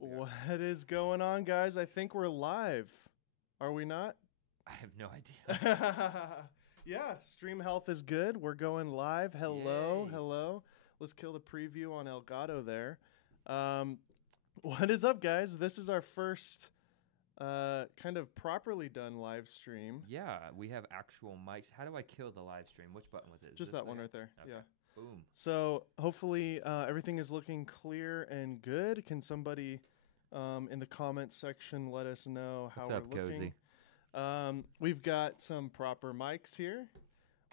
What is going on, guys? I think we're live. Are we not? I have no idea. Yeah, stream health is good. We're going live. Hello, Yay. hello. Let's kill the preview on Elgato there. What is up, guys? This is our first kind of properly done live stream. Yeah, we have actual mics. How do I kill the live stream? Which button was it? Just that one right there. Okay. Yeah. Boom. So hopefully everything is looking clear and good. Can somebody in the comments section let us know how What's up, we're looking? Cozy? We've got some proper mics here.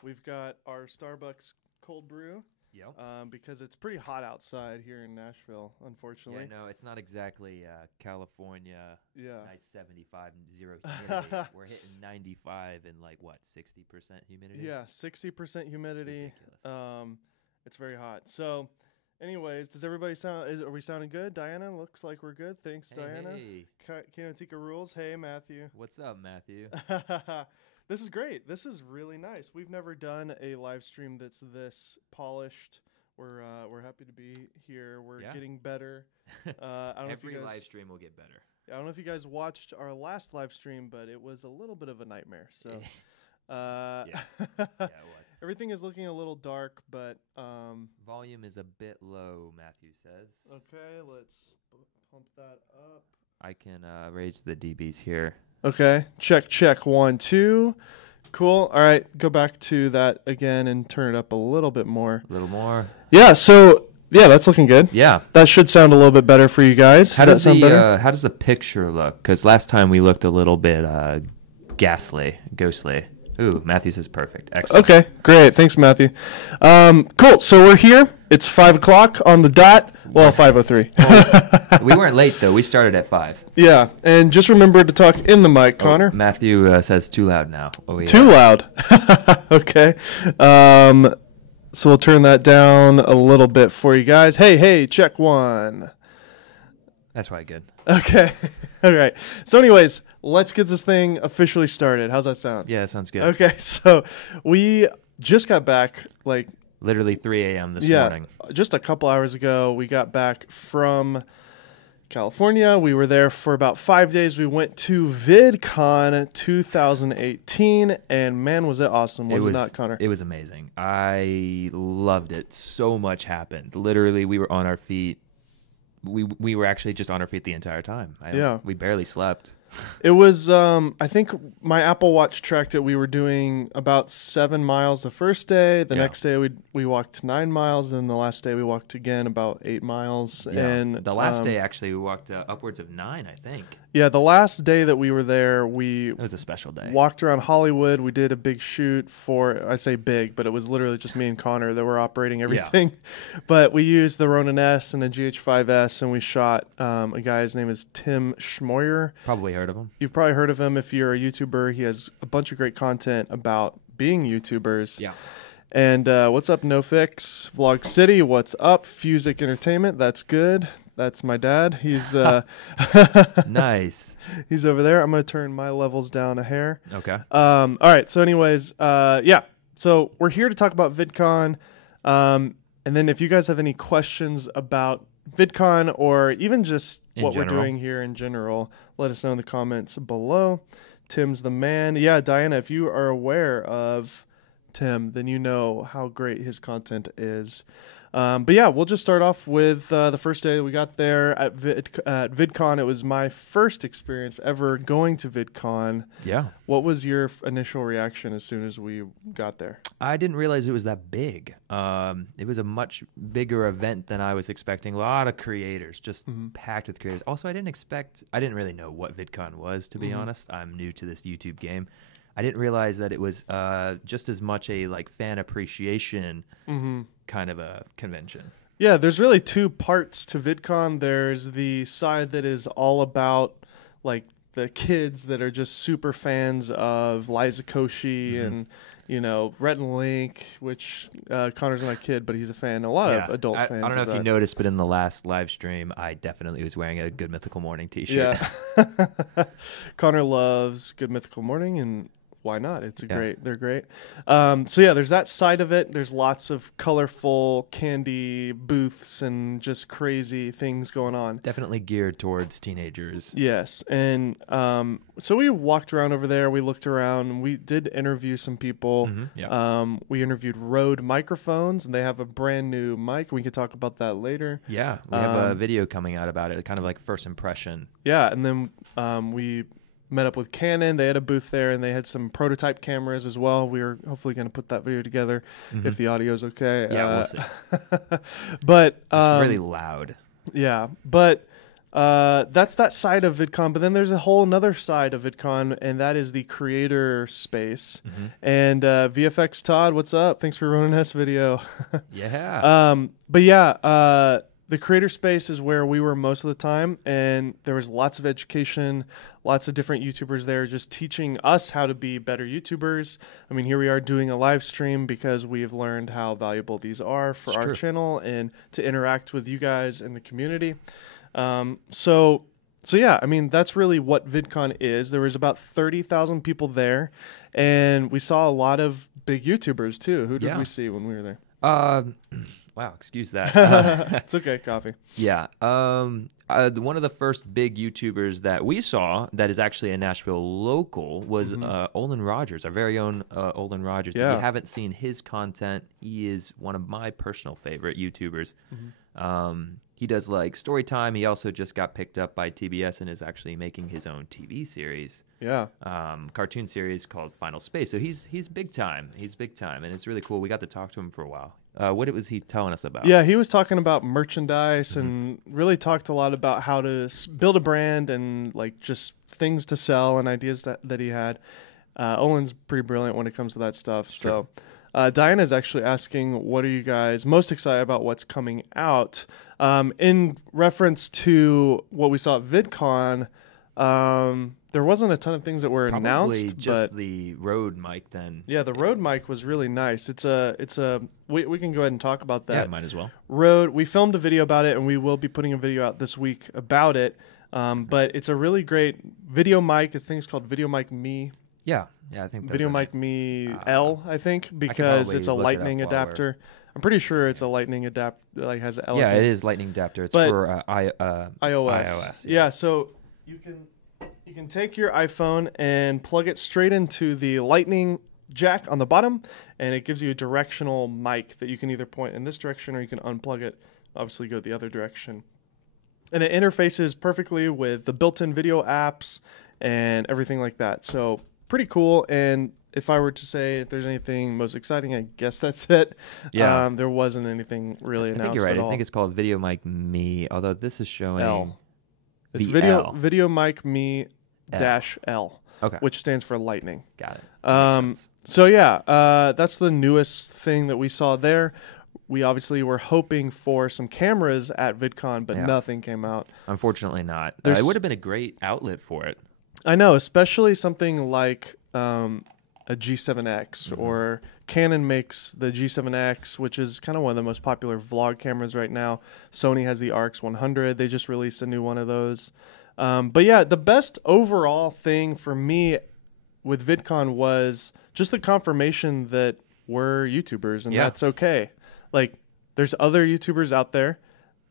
We've got our Starbucks cold brew Yep. because it's pretty hot outside here in Nashville, unfortunately. Yeah, no, it's not exactly California. Yeah. Nice 75 and 0 humidity. We're hitting 95 and like what, 60% humidity? Yeah, 60% humidity. Ridiculous. It's very hot. So, anyways, does everybody sound? Are we sounding good? Diana, looks like we're good. Thanks, Hey, Diana. hey. Kinotika rules. Hey, Matthew. What's up, Matthew? This is great. This is really nice. We've never done a live stream that's this polished. We're happy to be here. We're getting better. I don't know if you Every guys, live stream will get better. I don't know if you guys watched our last live stream, but it was a little bit of a nightmare. So, Yeah, it was. everything is looking a little dark, but Volume is a bit low, Matthew says. okay, let's pump that up. I can raise the dBs here. Okay, check 1 2. Cool. All right, go back to that again and turn it up a little bit more. A little more. Yeah. So yeah, that's looking good. Yeah. That should sound a little bit better for you guys. How Does does that sound better? How does the picture look? Because last time we looked a little bit ghostly. Ooh, Matthew says perfect. Excellent. Okay, great. Thanks, Matthew. Cool. So we're here. It's 5 o'clock on the dot. Well, 5:03. We weren't late though. We started at 5. Yeah, and just remember to talk in the mic, Connor. Matthew says too loud now. Oh, yeah. Too loud. Okay. So we'll turn that down a little bit for you guys. Hey, check 1. That's probably good. Okay. All right. So anyways, let's get this thing officially started. How's that sound? Yeah, that sounds good. Okay. So we just got back like Literally 3 a.m. this morning. just a couple hours ago. We got back from California. We were there for about 5 days. We went to VidCon 2018, and man, was it awesome. Was it not, Connor? It was amazing. I loved it. So much happened. Literally, we were on our feet. We were actually just on our feet the entire time. We barely slept. It was, I think my Apple Watch tracked it. We were doing about 7 miles the first day. The next day we walked 9 miles. Then the last day we walked again about 8 miles. Yeah. And the last day actually we walked upwards of 9, I think. Yeah, the last day that we were there, It was a special day. Walked around Hollywood. We did a big shoot for, I say big, but it was literally just me and Connor that were operating everything. Yeah. But we used the Ronin S and a GH5S, and we shot a guy. His name is Tim Schmoyer. Probably heard of him. You've probably heard of him if you're a YouTuber. He has a bunch of great content about being YouTubers. Yeah. And what's up, NoFix? Vlog City, what's up? Fusic Entertainment, that's good. That's my dad. He's nice. He's over there. I'm going to turn my levels down a hair. Okay. All right. So anyways, yeah. So we're here to talk about VidCon. And then if you guys have any questions about VidCon or even just what we're doing here in general, let us know in the comments below. Tim's the man. Yeah, Diana, if you are aware of Tim, then you know how great his content is. But yeah, we'll just start off with the first day that we got there at VidCon. It was my first experience ever going to VidCon. Yeah. What was your initial reaction as soon as we got there? I didn't realize it was that big. It was a much bigger event than I was expecting. A lot of creators, just packed with creators. Also, I didn't really know what VidCon was, to be honest. I'm new to this YouTube game. I didn't realize that it was just as much a like fan appreciation kind of a convention. Yeah, there's really 2 parts to VidCon. There's the side that is all about like the kids that are just super fans of Liza Koshy and Rhett and Link, which Connor's not a kid, but he's a fan. A lot of adult fans. I don't know if you noticed, but in the last live stream, I definitely was wearing a Good Mythical Morning t-shirt. Yeah. Connor loves Good Mythical Morning, and why not? They're great. So yeah, there's that side of it. There's lots of colorful candy booths and just crazy things going on. Definitely geared towards teenagers. Yes. And so we walked around over there. We looked around. And we did interview some people. We interviewed Rode microphones, and they have a brand new mic. We could talk about that later. Yeah. We have a video coming out about it, kind of like first impression. Yeah. And then we met up with Canon. They had a booth there, and they had some prototype cameras as well. We are hopefully going to put that video together if the audio is okay. Yeah, we'll see. But it's really loud. Yeah, but that's that side of VidCon. But then there's a whole another side of VidCon, and that is the creator space. And VFX Todd, what's up? Thanks for running this video. Yeah. But yeah, the creator space is where we were most of the time, and there was lots of education, lots of different YouTubers there just teaching us how to be better YouTubers. I mean, here we are doing a live stream because we've learned how valuable these are for our channel and to interact with you guys in the community. So yeah, I mean, that's really what VidCon is. There was about 30,000 people there, and we saw a lot of big YouTubers too. Who did we see when we were there? Wow, excuse that. It's okay, coffee. Yeah. One of the first big YouTubers that we saw that is actually a Nashville local was Olin Rogers, our very own Olin Rogers. Yeah. If you haven't seen his content, he is one of my personal favorite YouTubers. He does like story time. He also just got picked up by TBS and is actually making his own TV series. Yeah. Cartoon series called Final Space. So he's big time. He's big time, and it's really cool. We got to talk to him for a while. What was he telling us about? Yeah, he was talking about merchandise and really talked a lot about how to build a brand and like just things to sell and ideas that he had. Olin's pretty brilliant when it comes to that stuff. Sure. So Diana's actually asking, what are you guys most excited about what's coming out? In reference to what we saw at VidCon, there wasn't a ton of things that were announced. Just the Rode mic then. Yeah, the Rode mic was really nice. We can go ahead and talk about that. Yeah, might as well. Rode, we filmed a video about it, and we will be putting a video out this week about it. But it's a really great video mic. I think it's called Video Mic Me. Yeah, I think Video Mic Me L, I think, because it's a lightning adapter. I'm pretty sure it's a lightning adapter, like has an L. Yeah, it is lightning adapter. It's for iOS. Yeah, so you can take your iPhone and plug it straight into the lightning jack on the bottom, and it gives you a directional mic that you can either point in this direction or you can unplug it, obviously go the other direction. And it interfaces perfectly with the built-in video apps and everything like that. So pretty cool. And if I were to say if there's anything most exciting, I guess that's it. Yeah. There wasn't anything really announced. I think you're right. At all. I think it's called Video Mic Me, although this is showing L. It's L. Video Mic Me -L. Okay. Which stands for lightning. Got it. So yeah, that's the newest thing that we saw there. We obviously were hoping for some cameras at VidCon, but nothing came out. Unfortunately not. It would have been a great outlet for it. I know, especially something like a G7X, or Canon makes the G7X, which is kind of one of the most popular vlog cameras right now. Sony has the RX100. They just released a new one of those. But yeah, the best overall thing for me with VidCon was just the confirmation that we're YouTubers, and that's okay. Like, there's other YouTubers out there.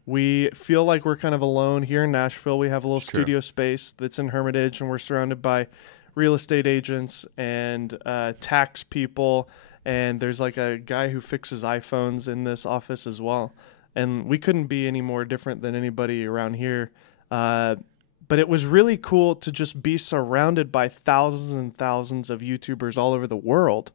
We feel like we're kind of alone here in Nashville. We have a little studio space that's in Hermitage, and we're surrounded by real estate agents and tax people. And there's like a guy who fixes iPhones in this office as well. And we couldn't be any more different than anybody around here. But it was really cool to just be surrounded by thousands and thousands of YouTubers all over the world.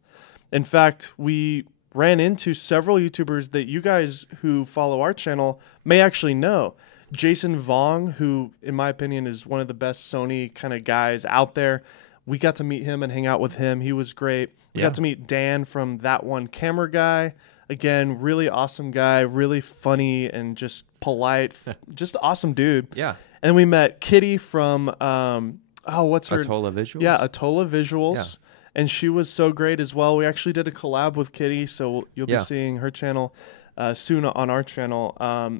In fact, we ran into several YouTubers that you guys who follow our channel may actually know. Jason Vong, who in my opinion is one of the best Sony kind of guys out there. We got to meet him and hang out with him. He was great. We got to meet Dan from That One Camera Guy. Again, really awesome guy, really funny and just polite, just awesome dude. Yeah. And we met Kitty from what's her Atola Visuals? Yeah, Atola Visuals. Yeah. And she was so great as well. We actually did a collab with Kitty, so you'll be seeing her channel soon on our channel.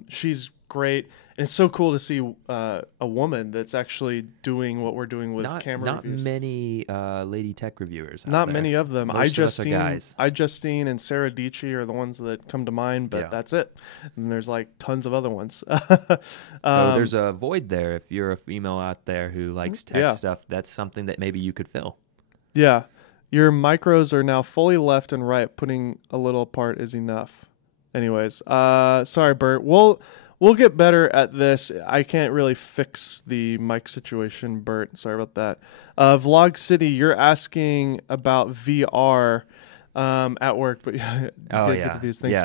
She's great. And it's so cool to see a woman that's actually doing what we're doing with camera reviews. Not many lady tech reviewers out Not there. many of them. Most of us are guys. iJustine and Sarah Dietschy are the ones that come to mind, but that's it. And there's like tons of other ones. So there's a void there. If you're a female out there who likes tech stuff, that's something that maybe you could fill. Yeah. Your micros are now fully left and right. Putting a little apart is enough. Anyways, sorry, Bert. We'll get better at this. I can't really fix the mic situation, Bert. Sorry about that. Vlog City, you're asking about VR at work, but get confused. Thanks,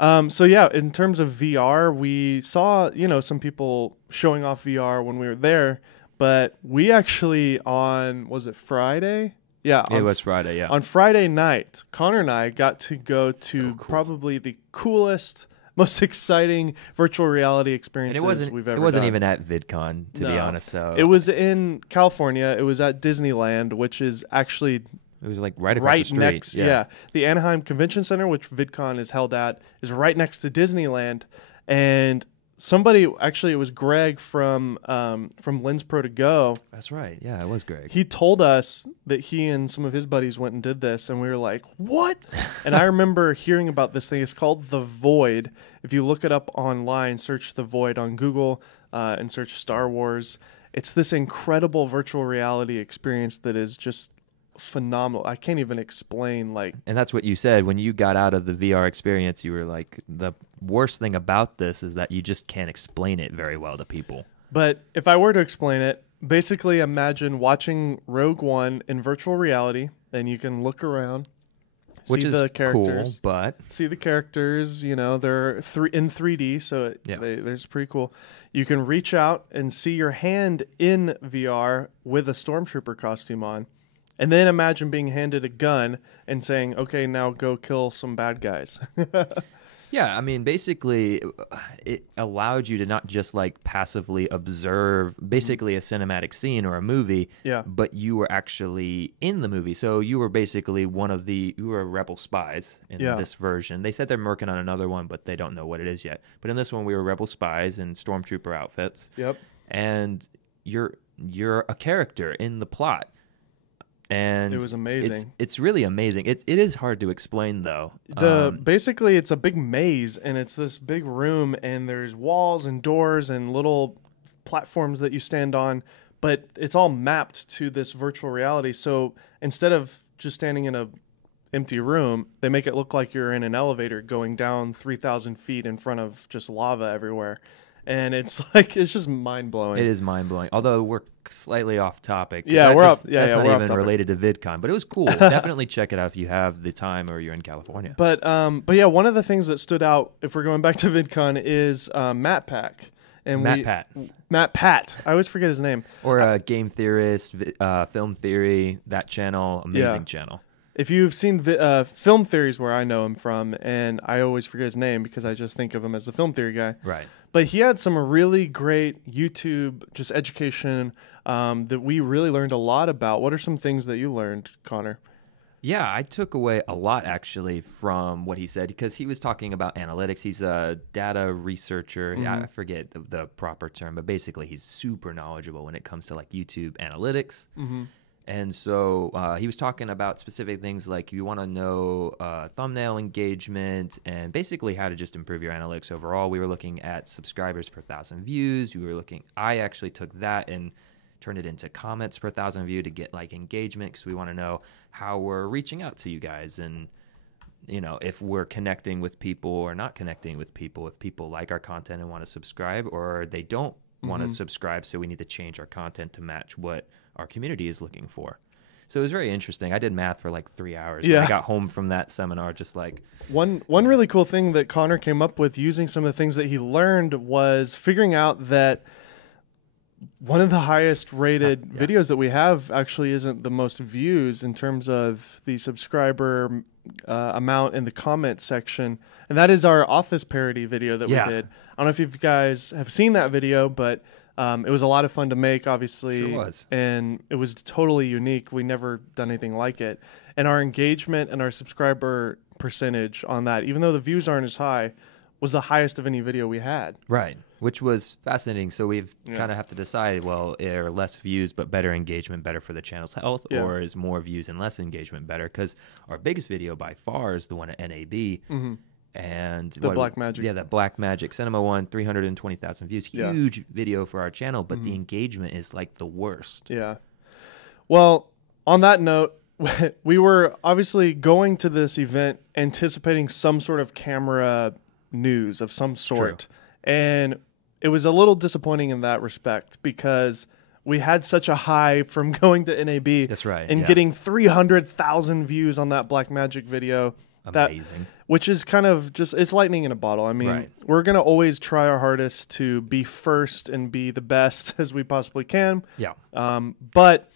man. So yeah, in terms of VR, we saw some people showing off VR when we were there, but we actually was it Friday? Yeah, it was Friday. Yeah, on Friday night, Connor and I got to go to probably the coolest, most exciting virtual reality experiences we've ever done. It wasn't even at VidCon, to be honest. So it was in California. It was at Disneyland, which is actually it was like right across the street. Next. Yeah, the Anaheim Convention Center, which VidCon is held at, is right next to Disneyland. And somebody, actually, it was Greg from Lens Pro to Go. That's right. Yeah, it was Greg. He told us that he and some of his buddies went and did this, and we were like, what? And I remember hearing about this thing. It's called The Void. If you look it up online, search The Void on Google and search Star Wars. It's this incredible virtual reality experience that is just phenomenal. I can't even explain. And that's what you said when you got out of the VR experience. You were like, the worst thing about this is that you just can't explain it very well to people. But if I were to explain it, basically imagine watching Rogue One in virtual reality, and you can look around, which see is the characters, cool, but see the characters. They're in 3D, so it's pretty cool. You can reach out and see your hand in VR with a stormtrooper costume on. And then imagine being handed a gun and saying, okay, now go kill some bad guys. Yeah, I mean, basically, it allowed you to not just passively observe basically a cinematic scene or a movie, but you were actually in the movie. So you were basically you were Rebel spies in this version. They said they're working on another one, but they don't know what it is yet. But in this one, we were Rebel spies in stormtrooper outfits. Yep. And you're a character in the plot. And it was amazing. It's really amazing. It is hard to explain though. Basically it's a big maze, and it's this big room, and there's walls and doors and little platforms that you stand on, but it's all mapped to this virtual reality. So instead of just standing in a empty room, they make it look like you're in an elevator going down 3,000 feet in front of just lava everywhere. And it's just mind blowing. It is mind blowing. Although we're slightly off topic. Yeah, that's not even related to VidCon, but it was cool. Definitely check it out if you have the time or you're in California. But yeah, one of the things that stood out, if we're going back to VidCon, is Matt Pack. And Matt Pat. I always forget his name. Or Game Theorist, Film Theory, that channel, amazing channel. If you've seen Film Theory is where I know him from, and I always forget his name because I just think of him as the Film Theory guy. Right. But he had some really great YouTube just education that we really learned a lot about. What are some things that you learned, Connor? Yeah, I took away a lot actually from what he said, because he was talking about analytics. He's a data researcher. Mm-hmm. I forget the proper term, but basically he's super knowledgeable when it comes to YouTube analytics. Mm-hmm. And so he was talking about specific things like you want to know thumbnail engagement and basically how to just improve your analytics overall. We were looking at subscribers per 1,000 views. I actually took that and turned it into comments per 1,000 view to get engagement, because we want to know how we're reaching out to you guys and if we're connecting with people or not connecting with people, if people like our content and want to subscribe, or they don't want to subscribe, so we need to change our content to match what our community is looking for. So it was very interesting. I did math for 3 hours. Yeah. When I got home from that seminar, just one really cool thing that Connor came up with using some of the things that he learned was figuring out that one of the highest rated videos that we have actually isn't the most views in terms of the subscriber amount in the comment section. And that is our office parody video that we did. I don't know if you guys have seen that video, but it was a lot of fun to make, obviously. Sure was. And it was totally unique. We never done anything like it. And our engagement and our subscriber percentage on that, even though the views aren't as high, was the highest of any video we had. Right, which was fascinating. So we've kind of have to decide, well, are less views but better engagement better for the channel's health, or is more views and less engagement better? Because our biggest video by far is the one at NAB. And the Black Magic. Yeah, that Black Magic Cinema one, 320,000 views. Huge video for our channel, but the engagement is like the worst. Yeah. Well, on that note, we were obviously going to this event anticipating some sort of camera news of some sort. True. And it was a little disappointing in that respect because we had such a high from going to NAB. That's right. And getting 300,000 views on that Black Magic video. Amazing. Which is kind of just, it's lightning in a bottle. I mean, we're going to always try our hardest to be first and be the best as we possibly can. Yeah. But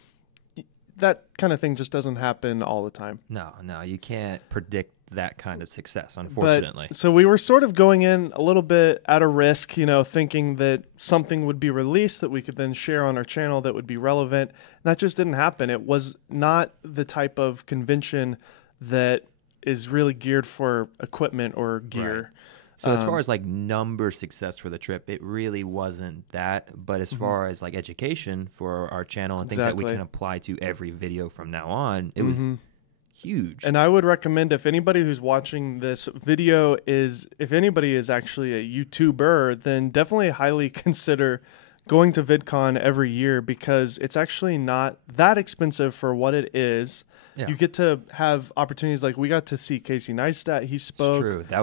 that kind of thing just doesn't happen all the time. No, you can't predict that kind of success, unfortunately. So we were sort of going in a little bit at a risk, thinking that something would be released that we could then share on our channel that would be relevant. And that just didn't happen. It was not the type of convention that is really geared for equipment or gear. Right. So as far as like number success for the trip, it really wasn't that. But as far as like education for our channel and things that we can apply to every video from now on, it was huge. And I would recommend, if anybody who's watching this video if anybody is actually a YouTuber, then definitely highly consider going to VidCon every year, because it's actually not that expensive for what it is. Yeah. You get to have opportunities, like we got to see Casey Neistat. He spoke. It's true. That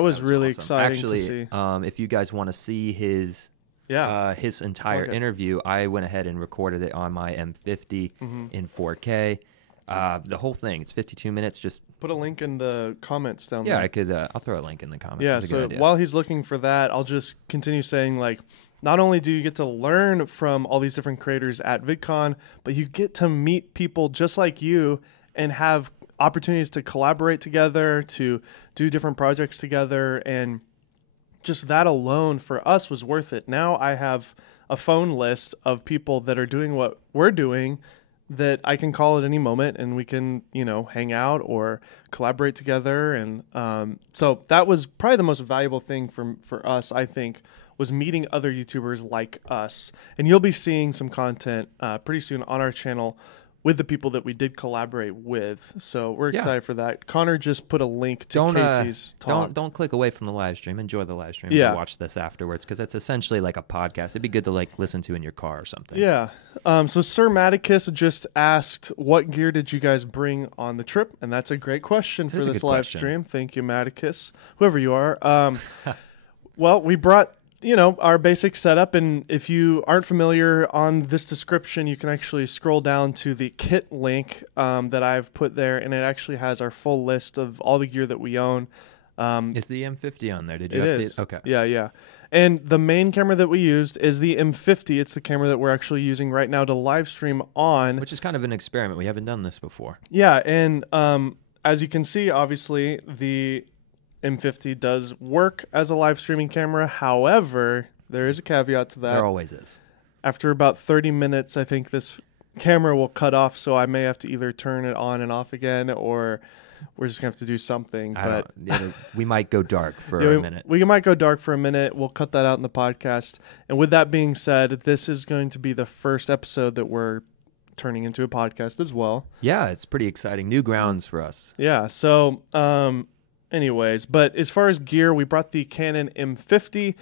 was really awesome. exciting. Actually, to see. If you guys want to see his entire interview, I went ahead and recorded it on my M50 in 4K. The whole thing, it's 52 minutes. Just put a link in the comments down there. Yeah, I could. I'll throw a link in the comments. Yeah. So while he's looking for that, I'll just continue saying, like, not only do you get to learn from all these different creators at VidCon, but you get to meet people just like you and have opportunities to collaborate together, to do different projects together. And just that alone for us was worth it. Now I have a phone list of people that are doing what we're doing that I can call at any moment, and we can, hang out or collaborate together. And so that was probably the most valuable thing for us, I think, was meeting other YouTubers like us. And you'll be seeing some content pretty soon on our channel with the people that we did collaborate with. So we're excited for that. Connor just put a link to Casey's talk. Don't click away from the live stream. Enjoy the live stream. Yeah. Watch this afterwards, because it's essentially like a podcast. It'd be good to listen to in your car or something. Yeah. So Sir Maticus just asked, what gear did you guys bring on the trip? And that's a great question for this live stream. Thank you, Maticus, whoever you are. Well, we brought our basic setup, and if you aren't familiar, on this description, you can actually scroll down to the kit link that I've put there, and it actually has our full list of all the gear that we own. Is the M50 on there? Did you update? Is. Okay. Yeah. And the main camera that we used is the M50. It's the camera that we're actually using right now to live stream on. Which is kind of an experiment. We haven't done this before. Yeah, and as you can see, obviously, the M50 does work as a live streaming camera. However, there is a caveat to that. There always is. After about 30 minutes, I think this camera will cut off, so I may have to either turn it on and off again, or we're just going to have to do something. We might go dark for a minute. We might go dark for a minute. We'll cut that out in the podcast. And with that being said, this is going to be the first episode that we're turning into a podcast as well. Yeah, it's pretty exciting. New grounds for us. Yeah, so anyways, but as far as gear, we brought the Canon M50.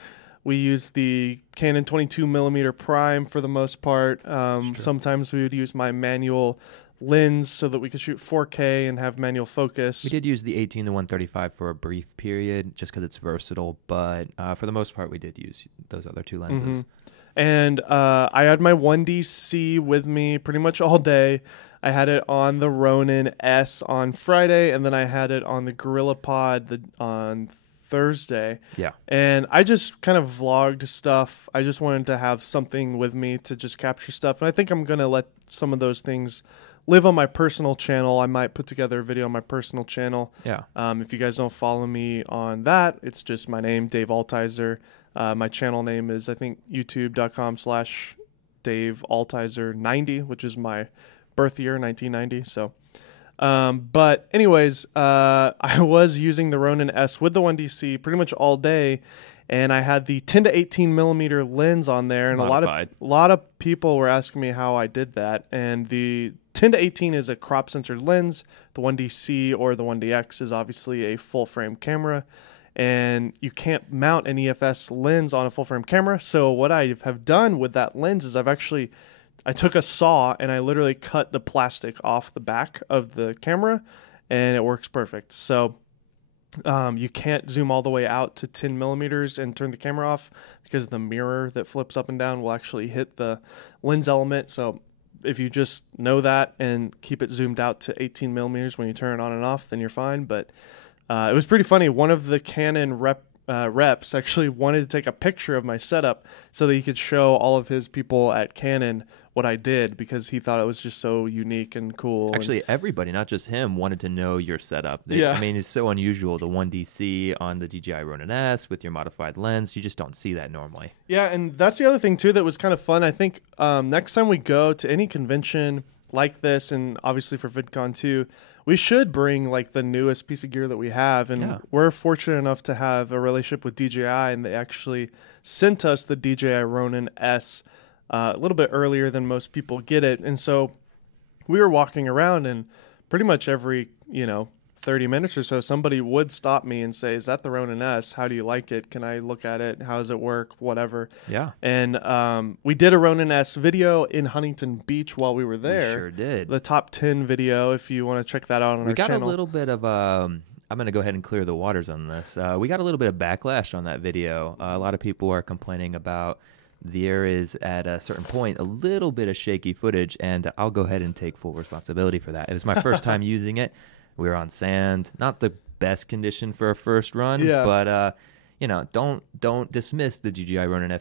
We used the Canon 22mm prime for the most part. Sometimes we would use my manual lens so that we could shoot 4K and have manual focus. We did use the 18-135 for a brief period just because it's versatile, but for the most part, we did use those other two lenses. And I had my 1DC with me pretty much all day. I had it on the Ronin S on Friday, and then I had it on the GorillaPod on Thursday. Yeah. And I just kind of vlogged stuff. I just wanted to have something with me to just capture stuff. And I think I'm going to let some of those things live on my personal channel. I might put together a video on my personal channel. Yeah. If you guys don't follow me on that, it's just my name, Dave Altizer. My channel name is, I think, youtube.com/Dave Altizer 90, which is my birth year, 1990. So But anyways, I was using the Ronin S with the 1DC pretty much all day, and I had the 10 to 18 millimeter lens on there, and Modified. a lot of people were asking me how I did that. And the 10 to 18 is a crop censored lens. The 1DC or the 1DX is obviously a full frame camera, and you can't mount an EFS lens on a full frame camera. So what I have done with that lens is I took a saw and I literally cut the plastic off the back of the camera, and it works perfect. So you can't zoom all the way out to 10 millimeters and turn the camera off, because the mirror that flips up and down will actually hit the lens element. So if you just know that and keep it zoomed out to 18 millimeters when you turn it on and off, then you're fine. But it was pretty funny. One of the Canon reps actually wanted to take a picture of my setup so that he could show all of his people at Canon what I did, because he thought it was just so unique and cool. Actually, everybody, not just him, wanted to know your setup. I mean, it's so unusual. The 1DC on the DJI Ronin S with your modified lens, you just don't see that normally. Yeah, and that's the other thing too that was kind of fun. I think next time we go to any convention like this, and obviously for VidCon too, we should bring like the newest piece of gear that we have. And we're fortunate enough to have a relationship with DJI, and they actually sent us the DJI Ronin S a little bit earlier than most people get it. And so we were walking around, and pretty much every 30 minutes or so, somebody would stop me and say, "Is that the Ronin S? How do you like it? Can I look at it? How does it work? Whatever." Yeah. And we did a Ronin S video in Huntington Beach while we were there. We sure did. The top 10 video, if you want to check that out on our channel. We got a little bit of I'm going to go ahead and clear the waters on this. We got a little bit of backlash on that video. A lot of people are complaining about there is, at a certain point, a little bit of shaky footage, and I'll go ahead and take full responsibility for that. It was my first time using it. We were on sand, not the best condition for a first run, but don't dismiss the DJI Ronin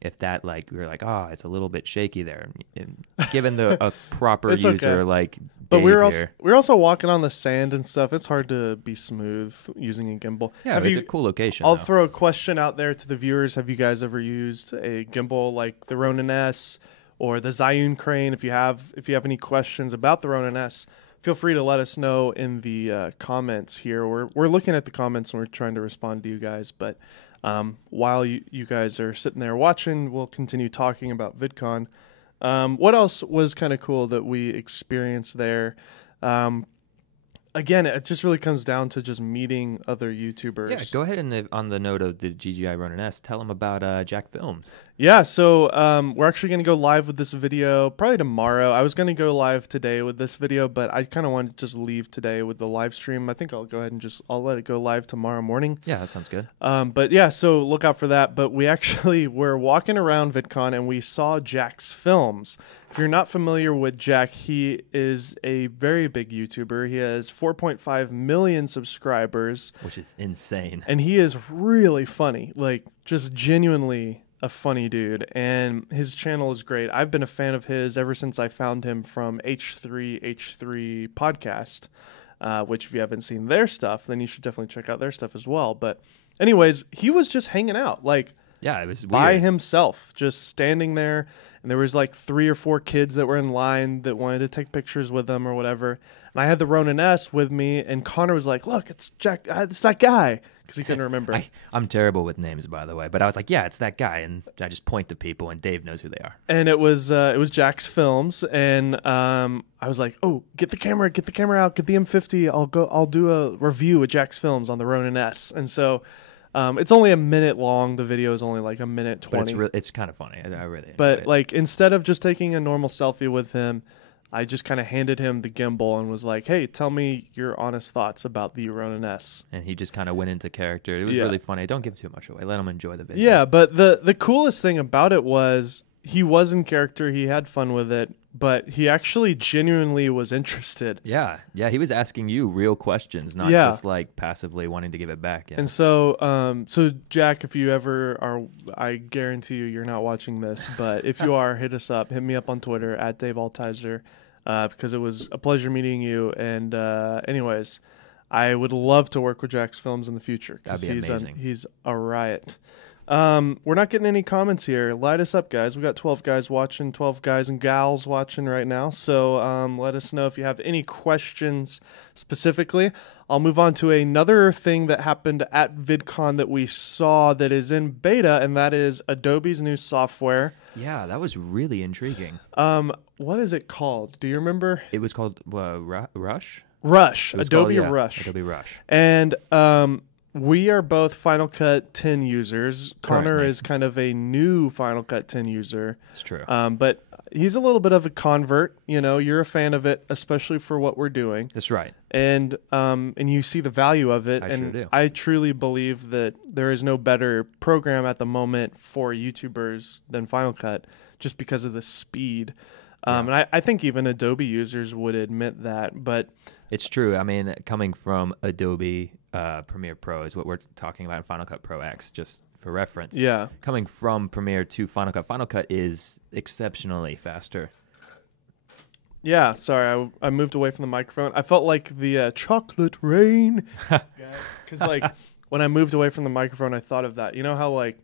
if that, like, we were like, oh, it's a little bit shaky there. Given a proper user okay. like But Dave we were here. also walking on the sand and stuff. It's hard to be smooth using a gimbal. Yeah, it's a cool location. I'll throw a question out there to the viewers. Have you guys ever used a gimbal like the Ronin S or the Zhiyun crane? If you have any questions about the Ronin S, feel free to let us know in the comments here. We're looking at the comments and we're trying to respond to you guys. But while you guys are sitting there watching, we'll continue talking about VidCon. What else was kind of cool that we experienced there? Again, it just really comes down to just meeting other YouTubers. Yeah, go ahead and on the note of the DJI Ronin S, tell them about Jack Films. Yeah, so we're actually going to go live with this video probably tomorrow. I was going to go live today with this video, but I kind of wanted to just leave today with the live stream. I think I'll go ahead and I'll let it go live tomorrow morning. Yeah, that sounds good. But yeah, so look out for that. But we actually were walking around VidCon and we saw Jack's Films. If you're not familiar with Jack, he is a very big YouTuber. He has 4.5 million subscribers. Which is insane. And he is really funny, like just genuinely a funny dude. And his channel is great. I've been a fan of his ever since I found him from H3 podcast, which if you haven't seen their stuff, then you should definitely check out their stuff as well. But anyways, he was just hanging out, like, yeah, it was weird. By himself, just standing there. And there was like 3 or 4 kids that were in line that wanted to take pictures with him or whatever. And I had the Ronin S with me, and Connor was like, "Look, it's Jack. It's that guy," because he couldn't remember. I'm terrible with names, by the way, but I was like, "Yeah, it's that guy," and I just point to people, and Dave knows who they are. And it was Jack's Films, and I was like, "Oh, get the camera out, get the M50. I'll do a review with Jack's Films on the Ronin S." And so. It's only a minute long. The video is only like a minute 20. But it's kind of funny. I really enjoy But it. like instead of just taking a normal selfie with him, I just kind of handed him the gimbal and was like, "Hey, tell me your honest thoughts about the Ronin S." And he just kind of went into character. It was really funny. Don't give too much away. Let him enjoy the video. Yeah, but the coolest thing about it was he was in character. He had fun with it, but he actually genuinely was interested. Yeah, he was asking you real questions, not just like passively wanting to give it back. Yeah. And so, Jack, if you ever are, I guarantee you're not watching this, but if you are, hit us up. Hit me up on Twitter at Dave Altizer, because it was a pleasure meeting you. And anyways, I would love to work with Jack's Films in the future. That'd be amazing. He's a riot. We're not getting any comments here. Light us up, guys. We got 12 guys watching, 12 guys and gals watching right now. So let us know if you have any questions specifically. I'll move on to another thing that happened at VidCon that we saw that is in beta, and that is Adobe's new software. Yeah, that was really intriguing. What is it called? Do you remember? It was called Rush? Rush. Adobe Rush. Adobe Rush. And we are both Final Cut 10 users. Connor Currently. is kind of a new Final Cut 10 user. It's true. But he's a little bit of a convert. You know, you're a fan of it, especially for what we're doing. That's right. And you see the value of it. I and sure do. I truly believe that there is no better program at the moment for YouTubers than Final Cut, just because of the speed. And I think even Adobe users would admit that. But it's true. I mean, coming from Adobe Premiere Pro is what we're talking about in Final Cut Pro X, just for reference. yeah. Coming from Premiere to Final Cut is exceptionally faster. Yeah, sorry, I moved away from the microphone. I felt like the chocolate rain. Because, like, when I moved away from the microphone, I thought of that. You know how, like,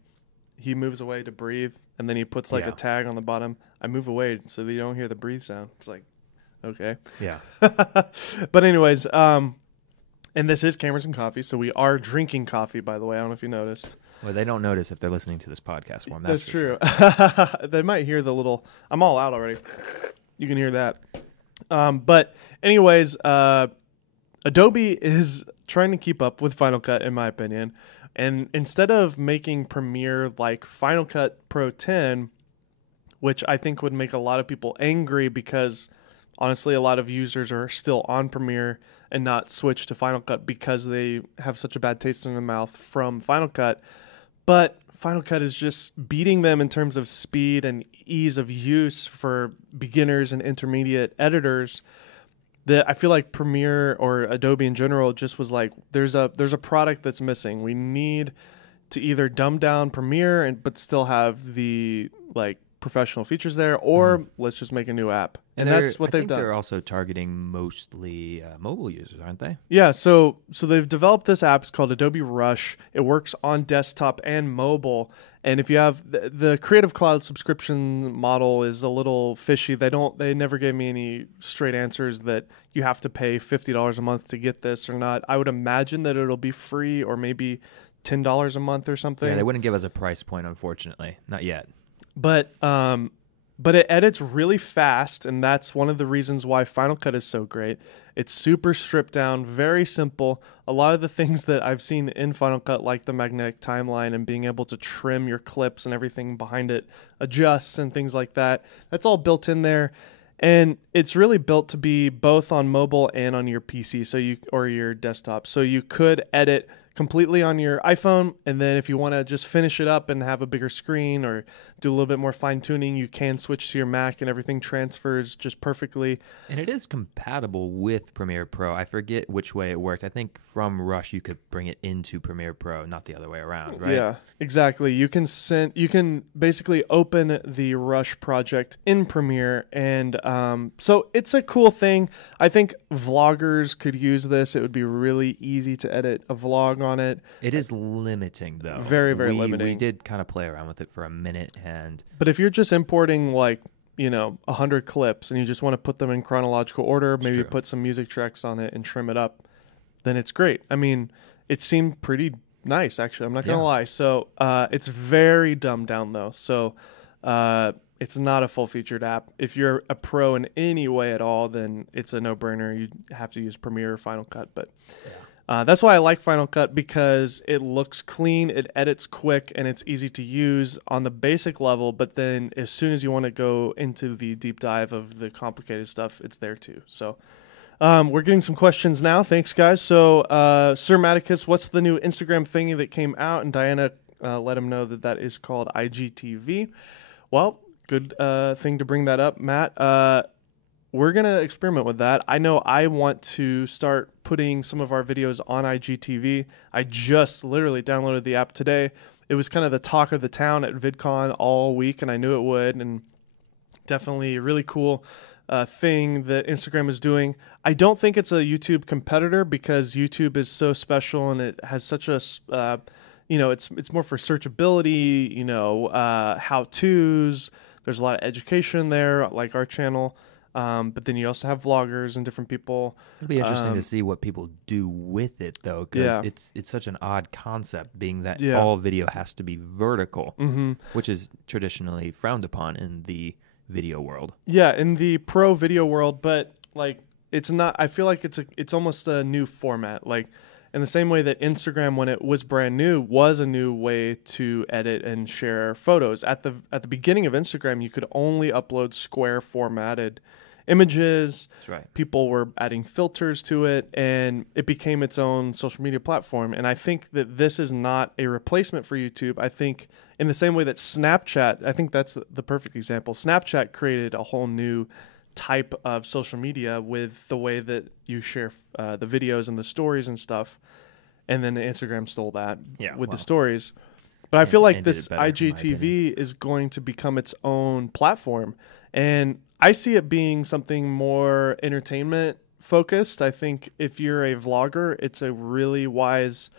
he moves away to breathe, and then he puts, like, a tag on the bottom? I move away so that you don't hear the breathe sound. It's like, okay. Yeah. But anyways, and this is Cameras and Coffee, so we are drinking coffee, by the way. I don't know if you noticed. Well, they don't notice if they're listening to this podcast form. That's for true. Sure. They might hear the little... I'm all out already. You can hear that. But anyways, Adobe is trying to keep up with Final Cut, in my opinion. And instead of making Premiere like Final Cut Pro 10, which I think would make a lot of people angry because, honestly, a lot of users are still on Premiere and not switch to Final Cut because they have such a bad taste in their mouth from Final Cut. But Final Cut is just beating them in terms of speed and ease of use for beginners and intermediate editors. That I feel like Premiere or Adobe in general just was like, there's a product that's missing. We need to either dumb down Premiere but still have the like professional features there, or let's just make a new app. And that's what they've done. They're also targeting mostly mobile users, aren't they? Yeah, so they've developed this app. It's called Adobe Rush. It works on desktop and mobile. And if you have the Creative Cloud subscription model is a little fishy. They never gave me any straight answers that you have to pay $50 a month to get this or not. I would imagine that it'll be free or maybe $10 a month or something. Yeah, they wouldn't give us a price point, unfortunately. Not yet. But it edits really fast, and that's one of the reasons why Final Cut is so great. It's super stripped down, very simple. A lot of the things that I've seen in Final Cut, like the magnetic timeline and being able to trim your clips and everything behind it, adjusts and things like that, that's all built in there. And it's really built to be both on mobile and on your PC, or your desktop. So you could edit completely on your iPhone, and then if you want to just finish it up and have a bigger screen or do a little bit more fine tuning, you can switch to your Mac and everything transfers just perfectly. And it is compatible with Premiere Pro. I forget which way it worked. I think from Rush you could bring it into Premiere Pro, not the other way around, right? Yeah, exactly. You can basically open the Rush project in Premiere, and so it's a cool thing. I think vloggers could use this. It would be really easy to edit a vlog on it. It is limiting, though. Very, very limiting. We did kind of play around with it for a minute, but if you're just importing 100 clips and you just want to put them in chronological order, maybe put some music tracks on it and trim it up, then it's great. I mean, it seemed pretty nice, actually. I'm not gonna lie. So it's very dumbed down though. So it's not a full-featured app. If you're a pro in any way at all, then it's a no-brainer. You have to use Premiere or Final Cut, but. That's why I like Final Cut, because it looks clean, it edits quick, and it's easy to use on the basic level. But then as soon as you want to go into the deep dive of the complicated stuff, it's there too. So we're getting some questions now. Thanks, guys. So Sir Maticus, what's the new Instagram thingy that came out? And Diana let him know that is called IGTV. Well, good thing to bring that up, Matt. We're going to experiment with that. I know I want to start putting some of our videos on IGTV. I just literally downloaded the app today. It was kind of the talk of the town at VidCon all week, and I knew it would, and definitely a really cool thing that Instagram is doing. I don't think it's a YouTube competitor, because YouTube is so special and it has such a it's more for searchability, how-tos. There's a lot of education there, like our channel. But then you also have vloggers and different people. It'll be interesting to see what people do with it, though, because it's such an odd concept, being that all video has to be vertical, which is traditionally frowned upon in the video world. Yeah, in the pro video world, but like it's not. I feel like it's almost a new format. Like in the same way that Instagram, when it was brand new, was a new way to edit and share photos. At the beginning of Instagram, you could only upload square formatted images. That's right. People were adding filters to it, and it became its own social media platform. And I think that this is not a replacement for YouTube. I think in the same way that Snapchat, I think that's the perfect example. Snapchat created a whole new type of social media with the way that you share the videos and the stories and stuff. And then Instagram stole that with the stories. But I feel like this IGTV is going to become its own platform. And I see it being something more entertainment focused. I think if you're a vlogger, it's a really wise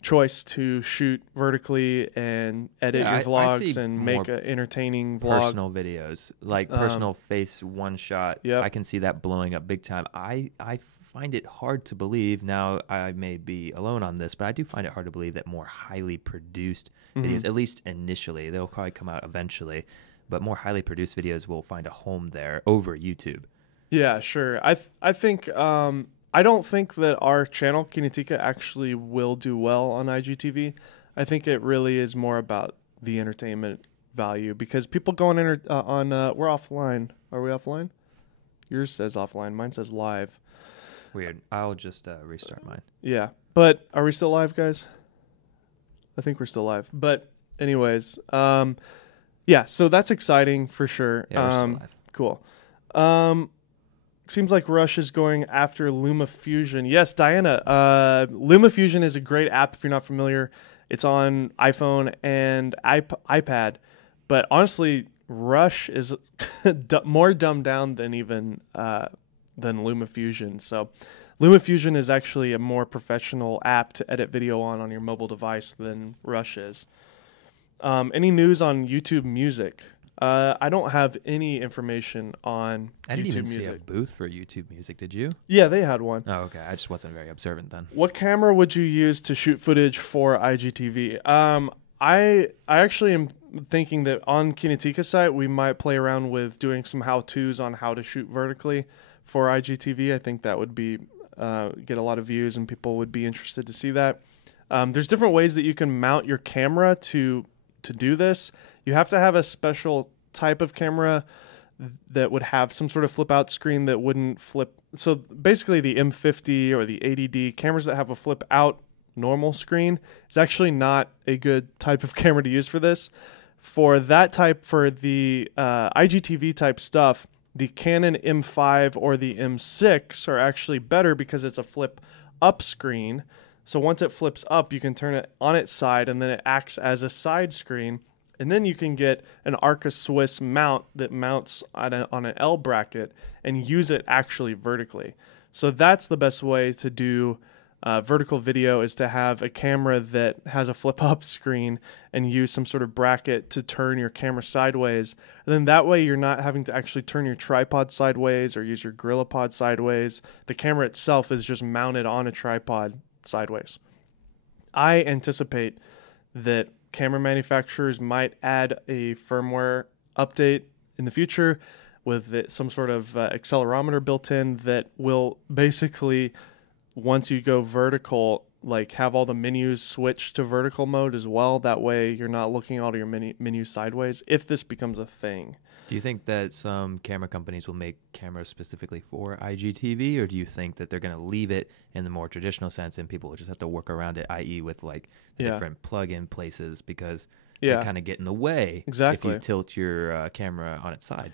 choice to shoot vertically and edit your vlogs and make an entertaining vlog. Personal videos, like personal face one shot. I can see that blowing up big time. I find it hard to believe, now I may be alone on this, but I do find it hard to believe that more highly produced videos, at least initially, they'll probably come out eventually, but more highly produced videos will find a home there over YouTube. Yeah, sure. I think I don't think that our channel Kinotika actually will do well on IGTV. I think it really is more about the entertainment value, because people go on we're offline. Are we offline? Yours says offline. Mine says live. Weird. I'll just restart mine. Yeah, but are we still live, guys? I think we're still live. But anyways, yeah. So that's exciting for sure. Yeah, we're still live. Cool. Seems like Rush is going after LumaFusion. Yes, Diana. LumaFusion is a great app if you're not familiar. It's on iPhone and iPad. But honestly, Rush is more dumbed down than even than LumaFusion. So LumaFusion is actually a more professional app to edit video on your mobile device than Rush is. Any news on YouTube Music? I don't have any information on I didn't YouTube even Music. see a booth for YouTube Music, did you? Yeah, they had one. Oh, okay. I just wasn't very observant then. What camera would you use to shoot footage for IGTV? I actually am thinking that on Kinotika's site, we might play around with doing some how-tos on how to shoot vertically for IGTV. I think that would be get a lot of views, and people would be interested to see that. There's different ways that you can mount your camera to do this. You have to have a special type of camera that would have some sort of flip out screen that wouldn't flip. So basically the M50 or the 80D cameras that have a flip out normal screen is actually not a good type of camera to use for this. For that type, for the IGTV type stuff, the Canon M5 or the M6 are actually better because it's a flip up screen. So once it flips up, you can turn it on its side, and then it acts as a side screen. And then you can get an Arca Swiss mount that mounts on an L bracket and use it actually vertically. So that's the best way to do vertical video, is to have a camera that has a flip up screen and use some sort of bracket to turn your camera sideways. And then that way you're not having to actually turn your tripod sideways or use your GorillaPod sideways. The camera itself is just mounted on a tripod sideways. I anticipate that camera manufacturers might add a firmware update in the future with some sort of accelerometer built in that will basically, once you go vertical, like have all the menus switch to vertical mode as well. That way you're not looking at all your menus sideways, if this becomes a thing. Do you think that some camera companies will make cameras specifically for IGTV, or do you think that they're going to leave it in the more traditional sense and people will just have to work around it, i.e. with like the different plug-in places, because they kind of get in the way if you tilt your camera on its side?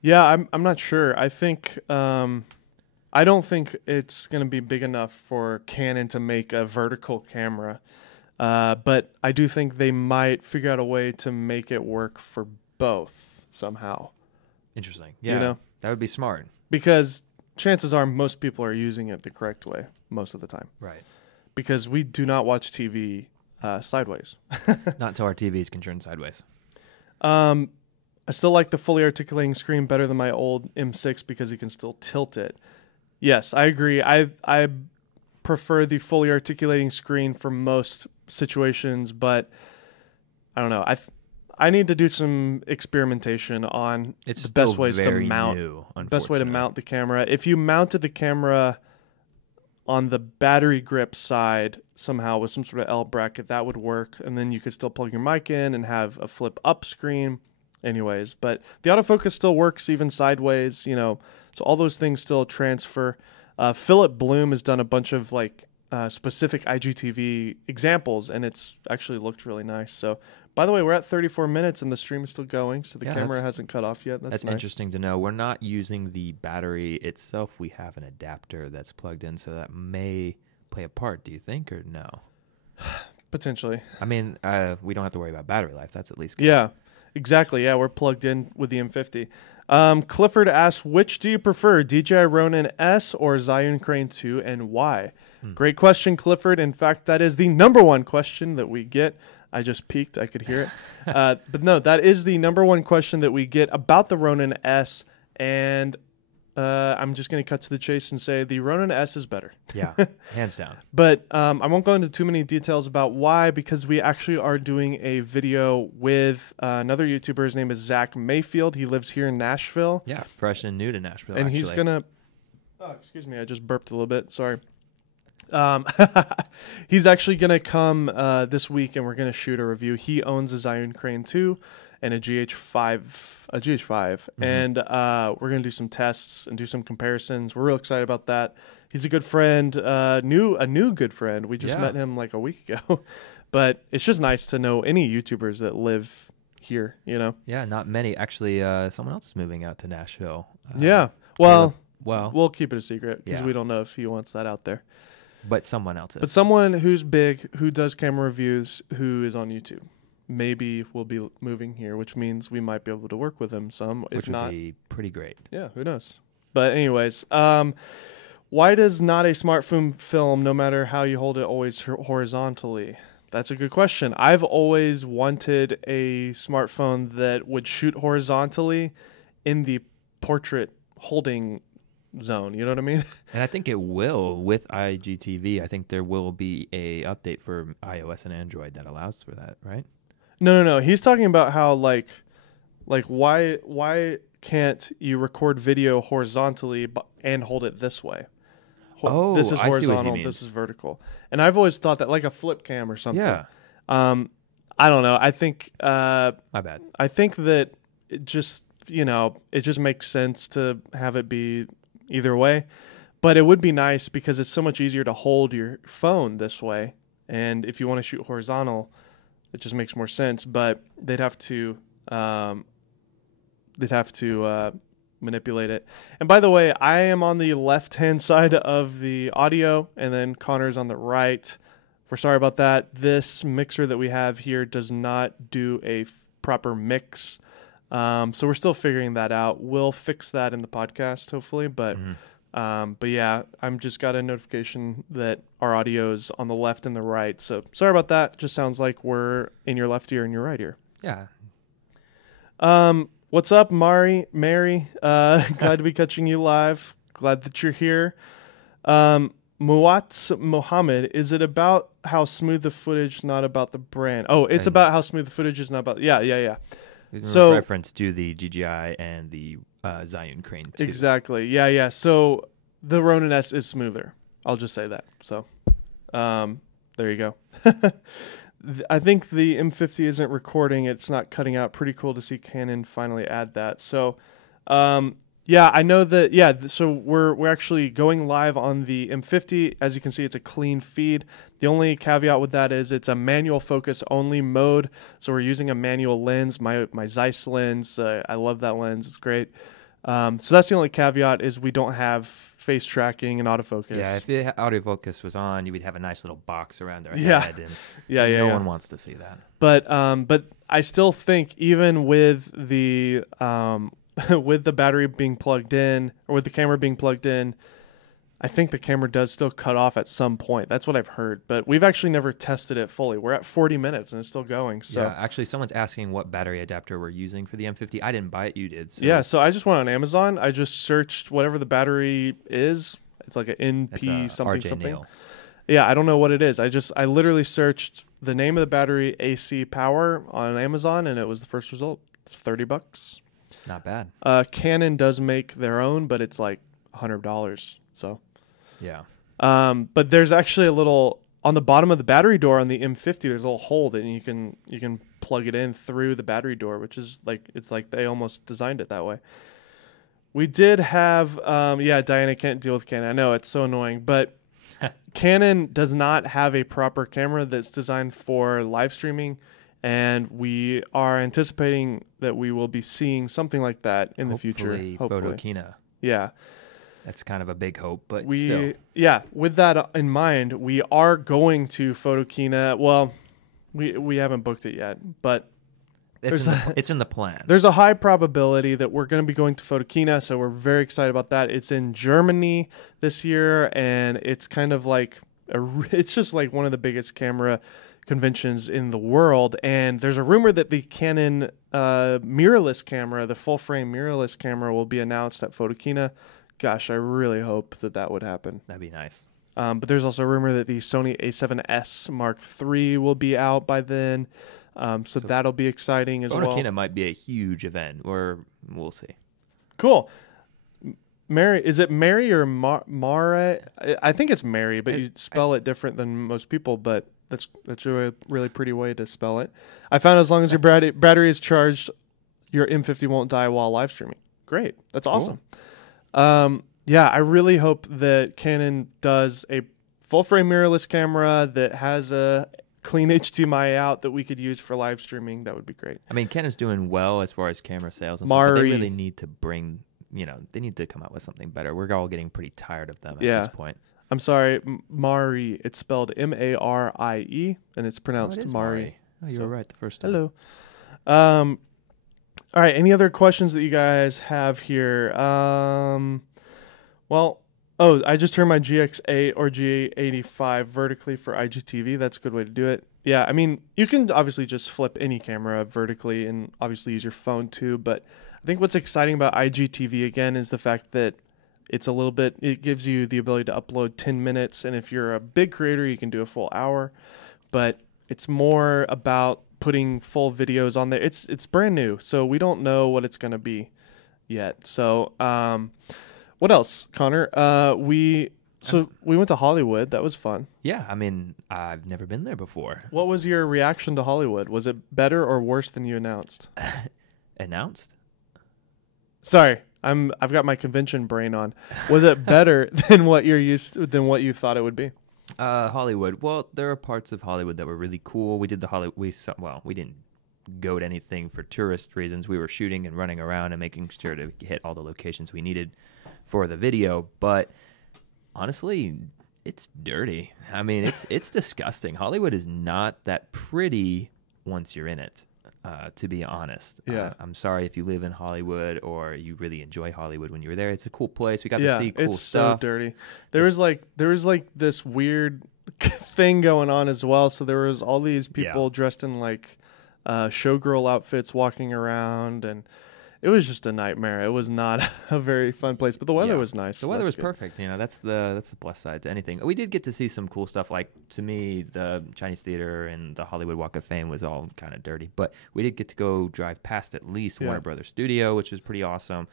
Yeah, I'm not sure. I think I don't think it's going to be big enough for Canon to make a vertical camera, but I do think they might figure out a way to make it work for both somehow. Interesting. Yeah, that would be smart. Because chances are most people are using it the correct way most of the time. Right. Because we do not watch TV sideways. Not until our TVs can turn sideways. I still like the fully articulating screen better than my old M6 because you can still tilt it. Yes, I agree. I prefer the fully articulating screen for most situations, but I don't know. I need to do some experimentation on the best ways to mount. Best way to mount the camera. If you mounted the camera on the battery grip side somehow with some sort of L bracket, that would work, and then you could still plug your mic in and have a flip up screen. Anyways, but the autofocus still works even sideways, you know, so all those things still transfer. Philip Bloom has done a bunch of like specific IGTV examples, and it's actually looked really nice. So, by the way, we're at 34 minutes and the stream is still going, so the camera hasn't cut off yet. That's nice. Interesting to know. We're not using the battery itself. We have an adapter that's plugged in, so that may play a part, do you think, or no? Potentially. I mean, we don't have to worry about battery life. That's at least good. Yeah. Exactly. Yeah, we're plugged in with the M50. Clifford asks, which do you prefer, DJI Ronin S or Zhiyun Crane 2, and why? Great question, Clifford. In fact, that is the #1 question that we get. I just peeked. I could hear it. But no, that is the #1 question that we get about the Ronin S, and I'm just going to cut to the chase and say the Ronin S is better. Yeah, hands down. But I won't go into too many details about why, because we actually are doing a video with another YouTuber. His name is Zach Mayfield. He lives here in Nashville. Yeah, fresh and new to Nashville. And he's going to... Oh, excuse me. I just burped a little bit. Sorry. He's actually going to come this week, and we're going to shoot a review. He owns a Zhiyun Crane 2 and a GH5, and we're gonna do some tests and do some comparisons. We're real excited about that. He's a good friend, a new good friend. We just met him like a week ago, but it's just nice to know any YouTubers that live here. You know? Yeah, not many actually. Someone else is moving out to Nashville. Yeah, well, we'll keep it a secret because we don't know if he wants that out there. But someone else is. But someone who's big, who does camera reviews, who is on YouTube. Maybe we'll be moving here, which means we might be able to work with him some. Which would be pretty great. Yeah, who knows? But anyways, why does not a smartphone film, no matter how you hold it, always horizontally? That's a good question. I've always wanted a smartphone that would shoot horizontally in the portrait holding zone. You know what I mean? And I think it will with IGTV. I think there will be a update for iOS and Android that allows for that, right? No. He's talking about how like why can't you record video horizontally and hold it this way? This is horizontal, this is vertical. And I've always thought that like a flip cam or something. Yeah. I don't know. I think my bad. I think that it just makes sense to have it be either way. But it would be nice because it's so much easier to hold your phone this way. And if you want to shoot horizontal, it just makes more sense. But they'd have to manipulate it. And by the way, I am on the left-hand side of the audio, and then Connor's on the right. We're sorry about that. This mixer that we have here does not do a proper mix. So we're still figuring that out. We'll fix that in the podcast, hopefully. But yeah, I'm just got a notification that our audio is on the left and the right. So sorry about that. Just sounds like we're in your left ear and your right ear. Yeah. What's up, Mary? Glad to be catching you live. Glad that you're here. Muwats Mohammed, is it about how smooth the footage, not about the brand? Oh, it's about how smooth the footage is, not about... Yeah. So reference to the DJI and the Zhiyun Crane 2. Exactly. Yeah. So the Ronin S is smoother. I'll just say that. So there you go. I think the M50 isn't recording. It's not cutting out. Pretty cool to see Canon finally add that. So, yeah, I know that. Yeah, so we're actually going live on the M50. As you can see, it's a clean feed. The only caveat with that is it's a manual focus only mode. So we're using a manual lens, my Zeiss lens. I love that lens. It's great. So that's the only caveat is we don't have face tracking and autofocus. Yeah, if the autofocus was on, you would have a nice little box around their head. And no one wants to see that. But I still think even with the with the battery being plugged in or with the camera being plugged in, I think the camera does still cut off at some point. That's what I've heard, but we've actually never tested it fully. We're at 40 minutes and it's still going. So yeah, actually, someone's asking what battery adapter we're using for the M50. I didn't buy it. You did. So. Yeah, so I just went on Amazon. I just searched whatever the battery is. It's like an NP something RJ something. Neal. Yeah, I don't know what it is. I literally searched the name of the battery, AC power, on Amazon, and it was the first result. $30. Not bad. Canon does make their own, but it's like $100. So yeah. But there's actually a little on the bottom of the battery door on the M50. There's a little hole that you can plug it in through the battery door, which is like it's like they almost designed it that way. We did have Diana can't deal with Canon. I know it's so annoying, but Canon does not have a proper camera that's designed for live streaming, and we are anticipating that we will be seeing something like that in the future. Hopefully, Photokina. Yeah. That's kind of a big hope, but still. still. Yeah, with that in mind, we are going to Photokina. Well, we haven't booked it yet, but it's in the plan. There's a high probability that we're going to be going to Photokina, so we're very excited about that. It's in Germany this year, and it's kind of like it's just like one of the biggest camera conventions in the world. And there's a rumor that the Canon mirrorless camera, the full frame mirrorless camera, will be announced at Photokina. Gosh, I really hope that would happen. That'd be nice. But there's also a rumor that the Sony A7S Mark III will be out by then. So that'll be exciting as well. Photokina might be a huge event, or we'll see. Cool. Mary, is it Mary or Mara? I think it's Mary, but you spell it different than most people. But that's a really pretty way to spell it. I found as long as your battery is charged, your M50 won't die while live streaming. Great, that's awesome. Yeah, I really hope that Canon does a full frame mirrorless camera that has a clean HDMI out that we could use for live streaming. That would be great. I mean, Canon's doing well as far as camera sales and stuff, but they really need to bring, they need to come out with something better. We're all getting pretty tired of them at this point. I'm sorry, Mari. It's spelled Marie, and it's pronounced Mari. Oh, you were right the first time. Hello. All right, any other questions that you guys have here? I just turned my GX8 or G85 vertically for IGTV. That's a good way to do it. Yeah, I mean, you can obviously just flip any camera vertically and obviously use your phone too, but I think what's exciting about IGTV again is the fact that it gives you the ability to upload 10 minutes, and if you're a big creator, you can do a full hour, but it's more about putting full videos on there. It's brand new, so we don't know what it's going to be yet. So, what else, Connor? We went to Hollywood. That was fun. Yeah, I mean, I've never been there before. What was your reaction to Hollywood? Was it better or worse than you announced? Announced? Sorry, I've got my convention brain on. Was it better than what than what you thought it would be? Hollywood. Well, there are parts of Hollywood that were really cool. We did we didn't go to anything for tourist reasons. We were shooting and running around and making sure to hit all the locations we needed for the video, but honestly, it's dirty. I mean, it's disgusting. Hollywood is not that pretty once you're in it, to be honest. Yeah. I'm sorry if you live in Hollywood or you really enjoy Hollywood when you were there. It's a cool place. We got to see cool it's stuff. So dirty. There was like this weird thing going on as well. So there was all these people dressed in like showgirl outfits walking around, and it was just a nightmare. It was not a very fun place, but the weather was nice. The weather was perfect. That's the plus side to anything. We did get to see some cool stuff. Like, to me, the Chinese Theater and the Hollywood Walk of Fame was all kind of dirty, but we did get to go drive past at least Warner Brothers Studio, which was pretty awesome.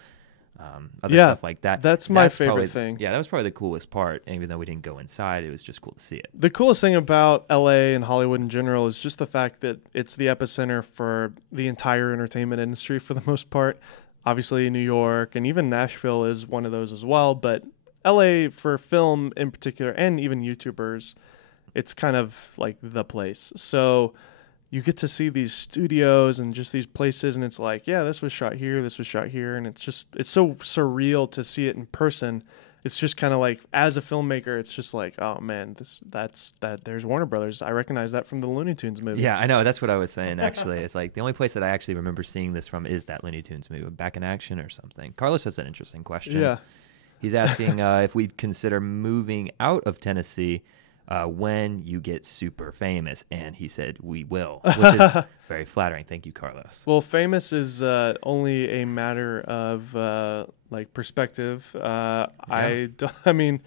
Other stuff like that. That's my favorite thing. Yeah, that was probably the coolest part. Even though we didn't go inside, it was just cool to see it. The coolest thing about LA and Hollywood in general is just the fact that it's the epicenter for the entire entertainment industry for the most part. Obviously, New York and even Nashville is one of those as well. But LA for film in particular, and even YouTubers, it's kind of like the place. So you get to see these studios and just these places, and it's like, yeah, this was shot here, and it's so surreal to see it in person. It's just kind of like, as a filmmaker, it's just like, oh man, there's Warner Brothers. I recognize that from the Looney Tunes movie. Yeah, I know. That's what I was saying, actually. It's like the only place that I actually remember seeing this from is that Looney Tunes movie, Back in Action or something. Carlos has an interesting question. Yeah. He's asking if we'd consider moving out of Tennessee when you get super famous, and he said we will, which is very flattering. Thank you, Carlos. Well, famous is only a matter of like perspective. I mean,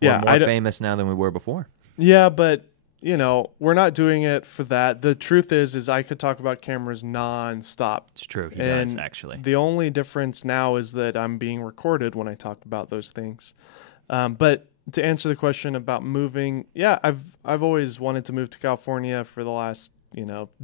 we're more famous now than we were before. Yeah, but you know, we're not doing it for that. The truth is I could talk about cameras nonstop. It's true. He does, actually. The only difference now is that I'm being recorded when I talk about those things. But to answer the question about moving, yeah, I've always wanted to move to California for the last,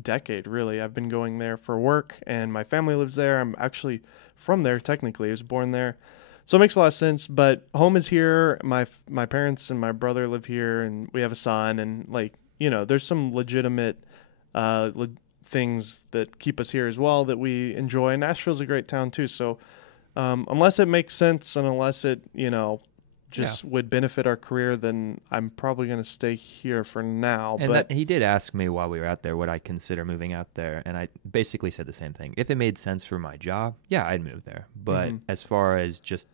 decade, really. I've been going there for work, and my family lives there. I'm actually from there, technically. I was born there. So it makes a lot of sense, but home is here. My parents and my brother live here, and we have a son, and there's some legitimate things that keep us here as well that we enjoy. And Nashville's a great town too. So unless it makes sense and unless it would benefit our career, then I'm probably going to stay here for now. And he did ask me while we were out there, would I consider moving out there? And I basically said the same thing. If it made sense for my job, yeah, I'd move there. But as far as just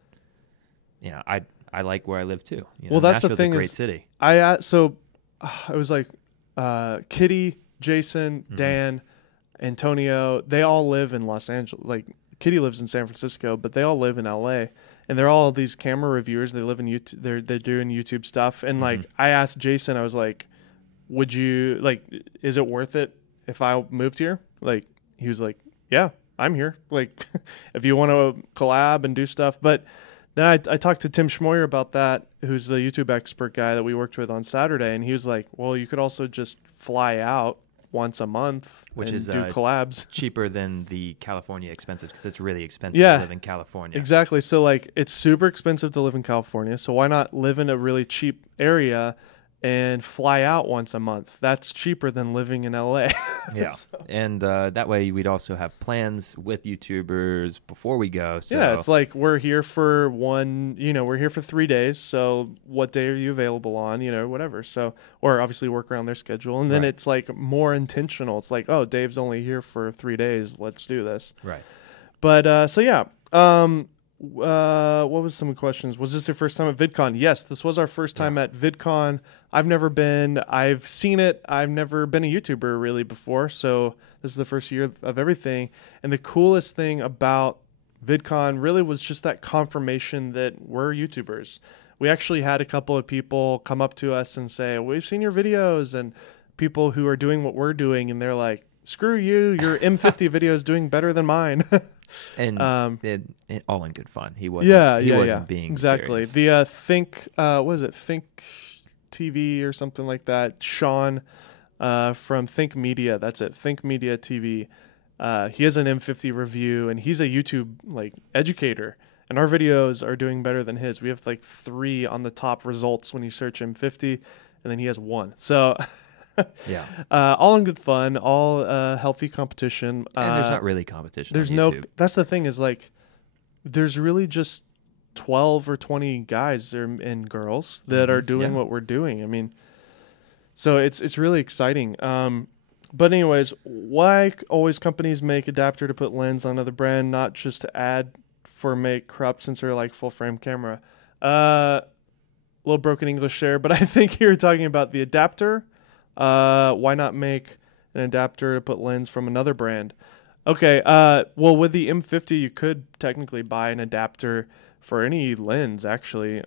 I like where I live too. Well, that's Nashville's the thing. A great city. It was like Kitty, Jason, Dan, Antonio. They all live in Los Angeles. Like Kitty lives in San Francisco, but they all live in LA. And they're all these camera reviewers. They live in YouTube. They're doing YouTube stuff. And I asked Jason, I was like, "Would you is it worth it if I moved here?" He was like, "Yeah, I'm here. If you want to collab and do stuff." But then I talked to Tim Schmoyer about that, who's the YouTube expert guy that we worked with on Saturday, and he was like, "Well, you could also just fly out once a month, which and is do collabs, cheaper than the California expenses because it's really expensive to live in California." Exactly. So it's super expensive to live in California. So why not live in a really cheap area and fly out once a month? That's cheaper than living in LA. Yeah. And that way we'd also have plans with YouTubers before we go. So. Yeah, it's like we're here for we're here for 3 days. So what day are you available on, whatever. So, or obviously work around their schedule. And then it's more intentional. It's like, oh, Dave's only here for 3 days. Let's do this. Right. But what was some questions? Was this your first time at VidCon? Yes, this was our first time at VidCon. I've never been. I've seen it. I've never been a YouTuber really before, so this is the first year of everything. And the coolest thing about VidCon really was just that confirmation that we're YouTubers. We actually had a couple of people come up to us and say, "We've seen your videos," and people who are doing what we're doing, and they're like, "Screw you, your M50 video is doing better than mine." And it all in good fun. He wasn't being exactly serious. The Think Think TV or something like that. Sean from Think Media. That's it. Think Media TV. He has an M50 review, and he's a YouTube educator. And our videos are doing better than his. We have 3 on the top results when you search M50, and then he has 1. So. Yeah. All in good fun, all healthy competition. And there's not really competition. There's that's the thing is there's really just 12 or 20 guys and girls that are doing what we're doing. I mean, so it's really exciting. But anyways, why always companies make adapter to put lens on another brand, not just to add for make crop sensor full frame camera? Little broken English there, but I think you're talking about the adapter. Why not make an adapter to put lens from another brand? Okay. Well, with the M50, you could technically buy an adapter for any lens, actually.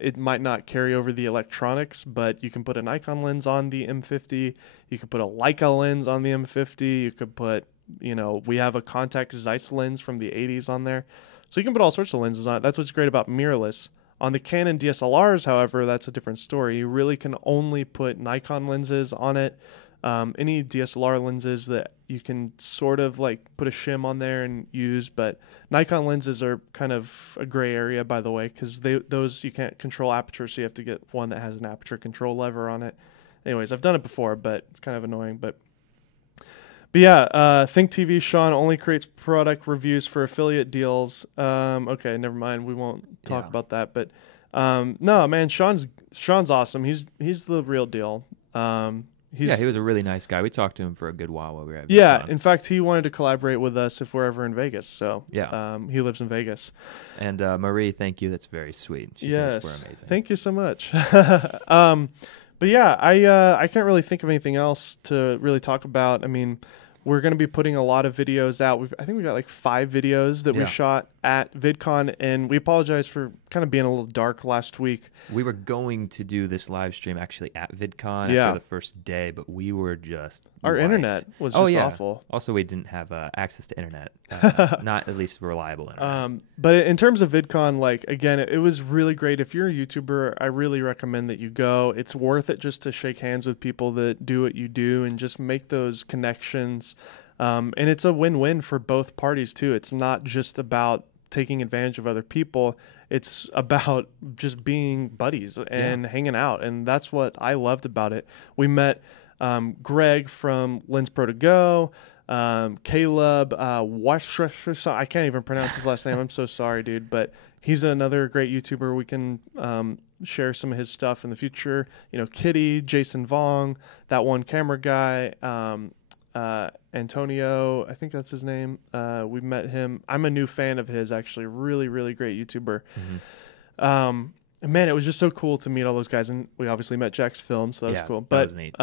It might not carry over the electronics, but you can put a Nikon lens on the M50. You could put a Leica lens on the M50. You could put, we have a Contax Zeiss lens from the 80s on there. So you can put all sorts of lenses on it. That's what's great about mirrorless. On the Canon DSLRs, however, that's a different story. You really can only put Nikon lenses on it. Any DSLR lenses that you can sort of put a shim on there and use, but Nikon lenses are kind of a gray area, by the way, because those you can't control aperture, so you have to get one that has an aperture control lever on it. Anyways, I've done it before, but it's kind of annoying. But yeah, Think TV Sean only creates product reviews for affiliate deals. Okay, never mind. We won't talk about that. But no, man, Sean's awesome. He's the real deal. Yeah, he was a really nice guy. We talked to him for a good while we were at VidCon. Yeah, in fact, he wanted to collaborate with us if we're ever in Vegas. So yeah, he lives in Vegas. And Marie, thank you. That's very sweet. She says we're amazing. Thank you so much. But yeah, I can't really think of anything else to really talk about. I mean, we're going to be putting a lot of videos out. I think we got like 5 videos that we shot at VidCon, and we apologize for kind of being a little dark last week. We were going to do this live stream actually at VidCon after the first day, but we were just our internet was just awful. Also, we didn't have access to internet, not at least reliable internet. But in terms of VidCon, like again, it was really great. If you're a YouTuber, I really recommend that you go. It's worth it just to shake hands with people that do what you do and just make those connections. And it's a win-win for both parties too. It's not just about taking advantage of other people. It's about just being buddies and hanging out. And that's what I loved about it. We met Greg from Lens Pro to Go, Caleb, I can't even pronounce his last name. I'm so sorry, dude. But he's another great YouTuber. We can share some of his stuff in the future. You know, Kitty, Jason Vong, that one camera guy, Antonio, I think that's his name. We met him. I'm a new fan of his, actually. Really, really great YouTuber. Man, it was just so cool to meet all those guys, and we obviously met Jack's film, so that was cool. But that was neat.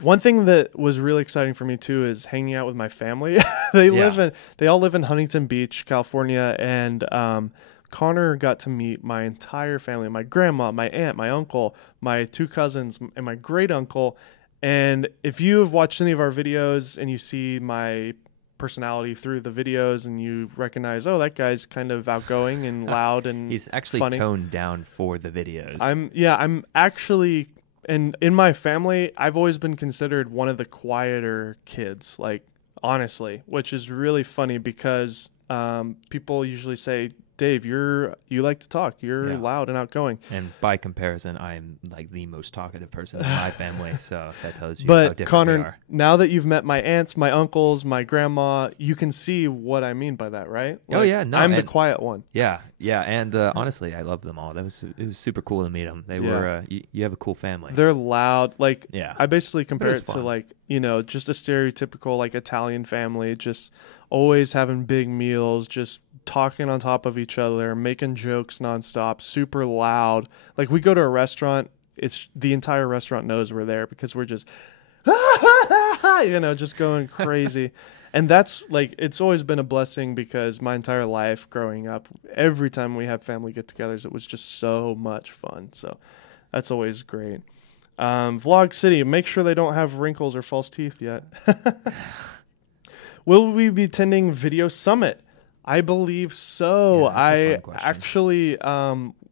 One thing that was really exciting for me too is hanging out with my family. They all live in Huntington Beach, California, and Connor got to meet my entire family: my grandma, my aunt, my uncle, my 2 cousins, and my great uncle. And if you have watched any of our videos and you see my personality through the videos and you recognize, oh, that guy's kind of outgoing and loud and he's actually funny. Toned down for the videos. I'm actually, and in my family, I've always been considered one of the quieter kids, like honestly, which is really funny because people usually say, Dave, you like to talk. You're loud and outgoing. And by comparison, I'm like the most talkative person in my family, so that tells you how different Connor, they are. Now that you've met my aunts, my uncles, my grandma, you can see what I mean by that, right? Like, I'm the quiet one. Yeah, and honestly, I love them all. It was super cool to meet them. They were you have a cool family. They're loud. Like I basically compare it to like, you know, just a stereotypical like Italian family, just always having big meals, just talking on top of each other, making jokes nonstop, super loud. Like we go to a restaurant, it's the entire restaurant knows we're there because we're just, you know, just going crazy. And that's like, it's always been a blessing because my entire life growing up, every time we have family get-togethers, it was just so much fun. So that's always great. Vlog City, make sure they don't have wrinkles or false teeth yet. Will we be attending Video Summit? I believe so. I actually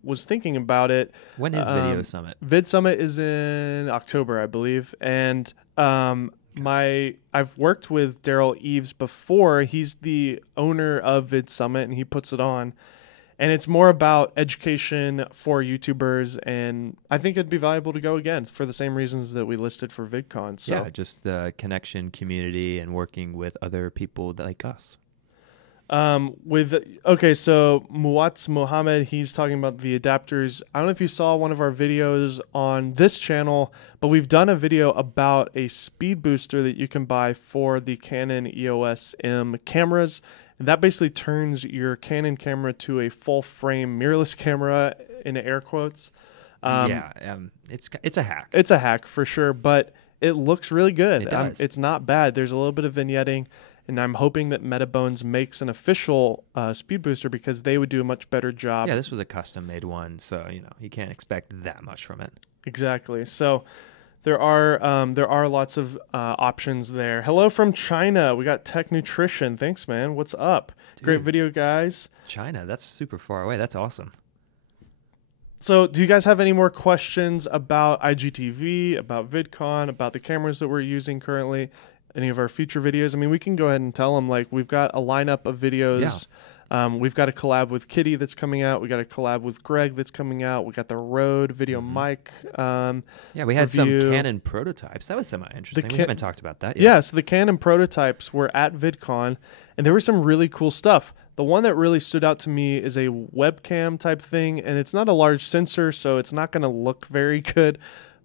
was thinking about it. When is Video Summit? Vid Summit is in October, I believe. And I've worked with Daryl Eves before. He's the owner of Vid Summit, and he puts it on. And it's more about education for YouTubers, and I think it'd be valuable to go again for the same reasons that we listed for VidCon. So. Yeah, just the connection, community, and working with other people like us. So Muwatz Mohammed, he's talking about the adapters. I don't know if you saw one of our videos on this channel, but we've done a video about a speed booster that you can buy for the Canon EOS M cameras. And that basically turns your Canon camera to a full frame mirrorless camera in air quotes. It's a hack. It's a hack for sure, but it looks really good. It does. It's not bad. There's a little bit of vignetting. And I'm hoping that Metabones makes an official speed booster because they would do a much better job. Yeah, this was a custom-made one, so you can't expect that much from it. Exactly. So there are lots of options there. Hello from China. We got Tech Nutrition. Thanks, man. What's up? Dude, great video, guys. China. That's super far away. That's awesome. So do you guys have any more questions about IGTV, about VidCon, about the cameras that we're using currently? Any of our future videos? I mean, we can go ahead and tell them, like, we've got a lineup of videos. Yeah. We've got a collab with Kitty that's coming out. We got a collab with Greg that's coming out. We got the Rode video mic. We had some Canon prototypes. That was semi-interesting. We haven't talked about that yet. Yeah, so the Canon prototypes were at VidCon, and there was some really cool stuff. The one that really stood out to me is a webcam type thing, and it's not a large sensor, so it's not going to look very good.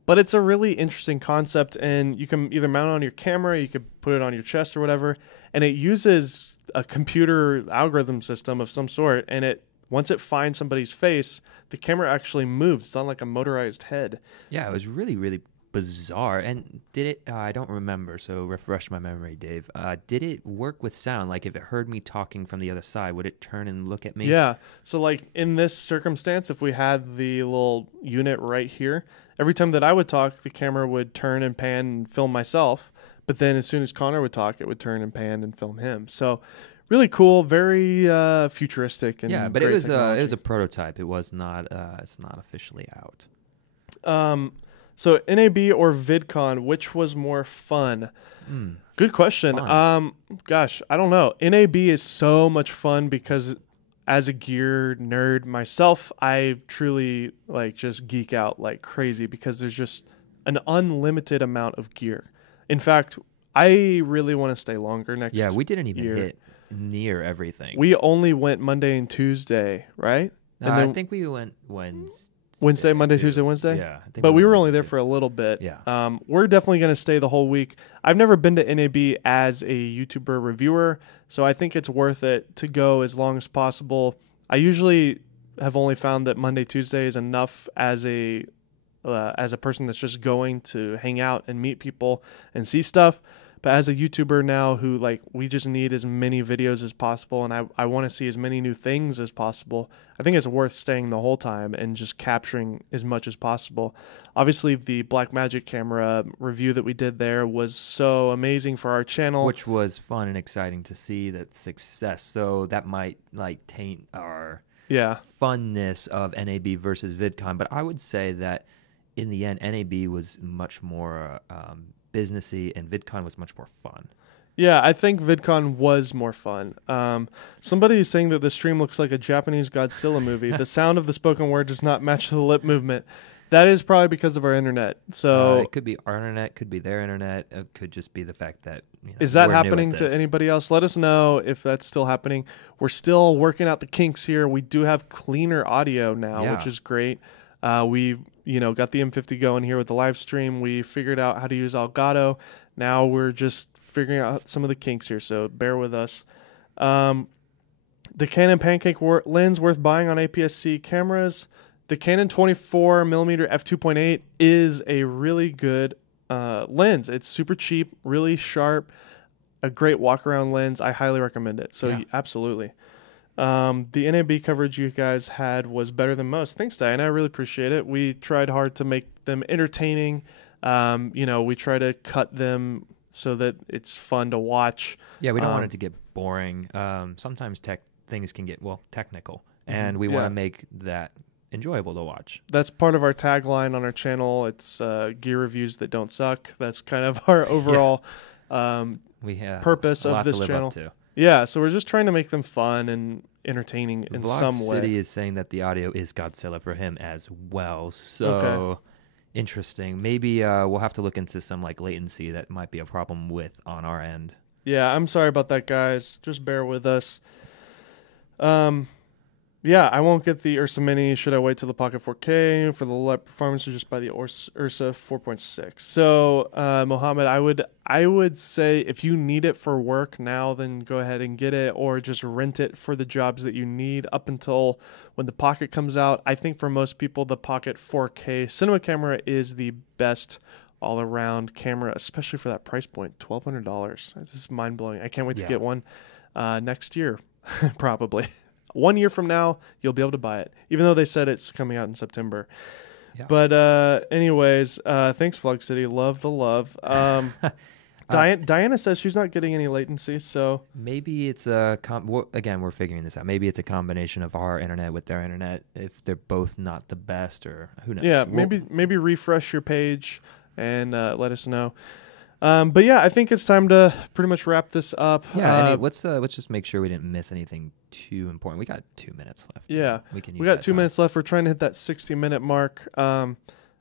But it's a really interesting concept, and you can either mount it on your camera, you could put it on your chest or whatever, and it uses a computer algorithm system of some sort, and once it finds somebody's face, the camera actually moves. It's not like a motorized head. Yeah, it was really, really bizarre. And did it, I don't remember, so refresh my memory, Dave. Did it work with sound? Like if it heard me talking from the other side, would it turn and look at me? Yeah. So like in this circumstance, if we had the little unit right here, every time that I would talk, the camera would turn and pan and film myself. But then as soon as Connor would talk, it would turn and pan and film him. So really cool, very futuristic. And yeah, but it was a prototype. It was not. It's not officially out. So NAB or VidCon, which was more fun? Good question. Gosh, I don't know. NAB is so much fun because as a gear nerd myself, I truly like just geek out like crazy because there's just an unlimited amount of gear. In fact, I really want to stay longer next year. Yeah, we didn't even hit near everything. We only went Monday and Tuesday, right? No, I think we went Wednesday, Monday, Tuesday, Wednesday? Yeah. I think but we were only there for a little bit. Yeah. We're definitely going to stay the whole week. I've never been to NAB as a YouTuber reviewer, so I think it's worth it to go as long as possible. I usually have only found that Monday, Tuesday is enough as a person that's just going to hang out and meet people and see stuff. But as a YouTuber now who like we just need as many videos as possible and I want to see as many new things as possible, I think it's worth staying the whole time and just capturing as much as possible. Obviously the Blackmagic camera review that we did there was so amazing for our channel. Which was fun and exciting to see that success. So that might like taint our funness of NAB versus VidCon. But I would say that in the end, NAB was much more businessy and VidCon was much more fun. Yeah, I think VidCon was more fun. Somebody is saying that the stream looks like a Japanese Godzilla movie. The sound of the spoken word does not match the lip movement. That is probably because of our internet. So it could be our internet, could be their internet. It could just be the fact that is that happening to anybody else? Let us know if that's still happening. We're still working out the kinks here. We do have cleaner audio now, which is great. We've got the M50 going here with the live stream. We figured out how to use Elgato. Now we're just figuring out some of the kinks here, so bear with us. The Canon Pancake lens worth buying on APS-C cameras. The Canon 24mm f2.8 is a really good lens. It's super cheap, really sharp, a great walk-around lens. I highly recommend it. So absolutely. The NAB coverage you guys had was better than most. Thanks, Diana. I really appreciate it. We tried hard to make them entertaining. We try to cut them so that it's fun to watch. Yeah, we don't want it to get boring. Sometimes things can get, technical, and we want to make that enjoyable to watch. That's part of our tagline on our channel. It's gear reviews that don't suck. That's kind of our overall purpose of this channel. Yeah, so we're just trying to make them fun and entertaining in some way. City is saying that the audio is Godzilla for him as well. So interesting. Maybe we'll have to look into some like latency that might be a problem with on our end. Yeah, I'm sorry about that, guys. Just bear with us. I won't get the Ursa Mini. Should I wait till the Pocket 4K for the light performance or just buy the Ursa 4.6? So, Mohammed, I would say if you need it for work now, then go ahead and get it or just rent it for the jobs that you need up until when the Pocket comes out. I think for most people, the Pocket 4K cinema camera is the best all-around camera, especially for that price point, $1,200. This is mind-blowing. I can't wait to get one next year, probably. 1 year from now, you'll be able to buy it, even though they said it's coming out in September. Yeah. But anyways, thanks, Vlog City. Love the love. Diana says she's not getting any latency, so maybe it's again, we're figuring this out. Maybe it's a combination of our internet with their internet. If they're both not the best, or who knows? Yeah, maybe refresh your page and let us know. But yeah, I think it's time to pretty much wrap this up. Yeah, let's just make sure we didn't miss anything too important. We got 2 minutes left. Yeah, we got 2 minutes left. We're trying to hit that 60-minute mark.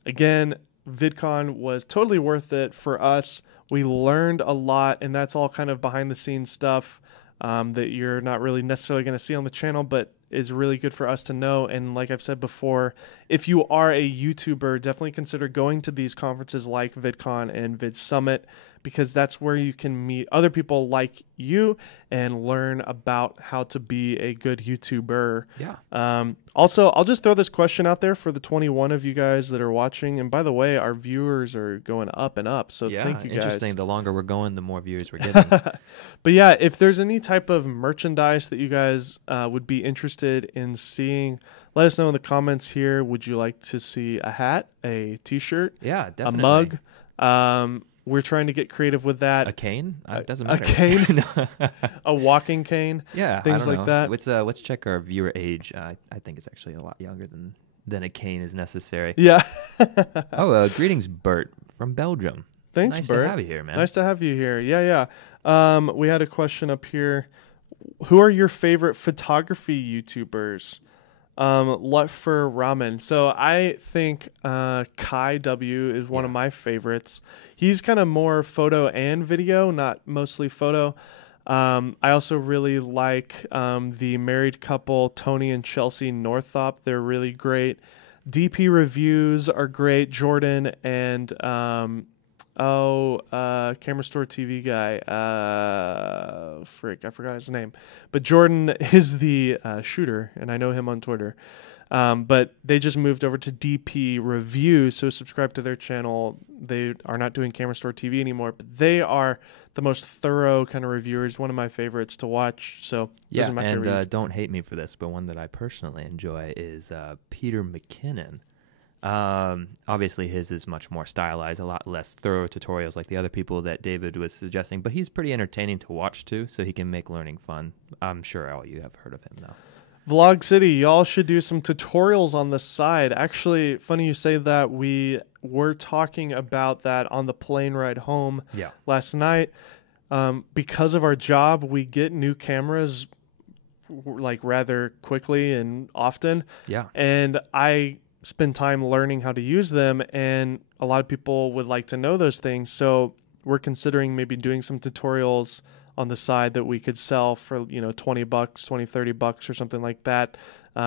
Again, VidCon was totally worth it for us. We learned a lot, and that's all kind of behind the scenes stuff that you're not really necessarily going to see on the channel. But is really good for us to know. And like I've said before, if you are a YouTuber, definitely consider going to these conferences like VidCon and Vid Summit, because that's where you can meet other people like you and learn about how to be a good YouTuber. Yeah. Also, I'll just throw this question out there for the 21 of you guys that are watching. And by the way, our viewers are going up and up. So thank you guys. Interesting. The longer we're going, the more viewers we're getting. But yeah, if there's any type of merchandise that you guys would be interested in seeing, let us know in the comments here. Would you like to see a hat, a t-shirt, Yeah, definitely. a mug? We're trying to get creative with that. A cane? It doesn't matter. A cane? A walking cane? Yeah, things I don't like know. that. Let's check our viewer age. I think it's actually a lot younger than a cane is necessary. Yeah. Greetings, Bert from Belgium. Thanks, nice Bert. to have you here, man. Nice to have you here. Yeah. We had a question up here. Who are your favorite photography YouTubers? Lutfer Ramen. So I think Kai W is one of my favorites. He's kind of more photo and video, not mostly photo. I also really like the married couple Tony and Chelsea Northop. They're really great. DP reviews are great. Jordan and Camera Store TV guy. I forgot his name. But Jordan is the shooter, and I know him on Twitter. But they just moved over to DP Review, so subscribe to their channel. They are not doing Camera Store TV anymore, but they are the most thorough kind of reviewers. One of my favorites to watch. So those are my favorite. Don't hate me for this, but one that I personally enjoy is Peter McKinnon. Obviously his is much more stylized, a lot less thorough tutorials like the other people that David was suggesting, but he's pretty entertaining to watch too, so he can make learning fun. I'm sure all you have heard of him though. Vlog City, y'all should do some tutorials on the side. Actually, funny you say that. We were talking about that on the plane ride home last night. Because of our job, we get new cameras like rather quickly and often. Yeah. And I spend time learning how to use them, and a lot of people would like to know those things. So we're considering maybe doing some tutorials on the side that we could sell for, $20, $30 or something like that,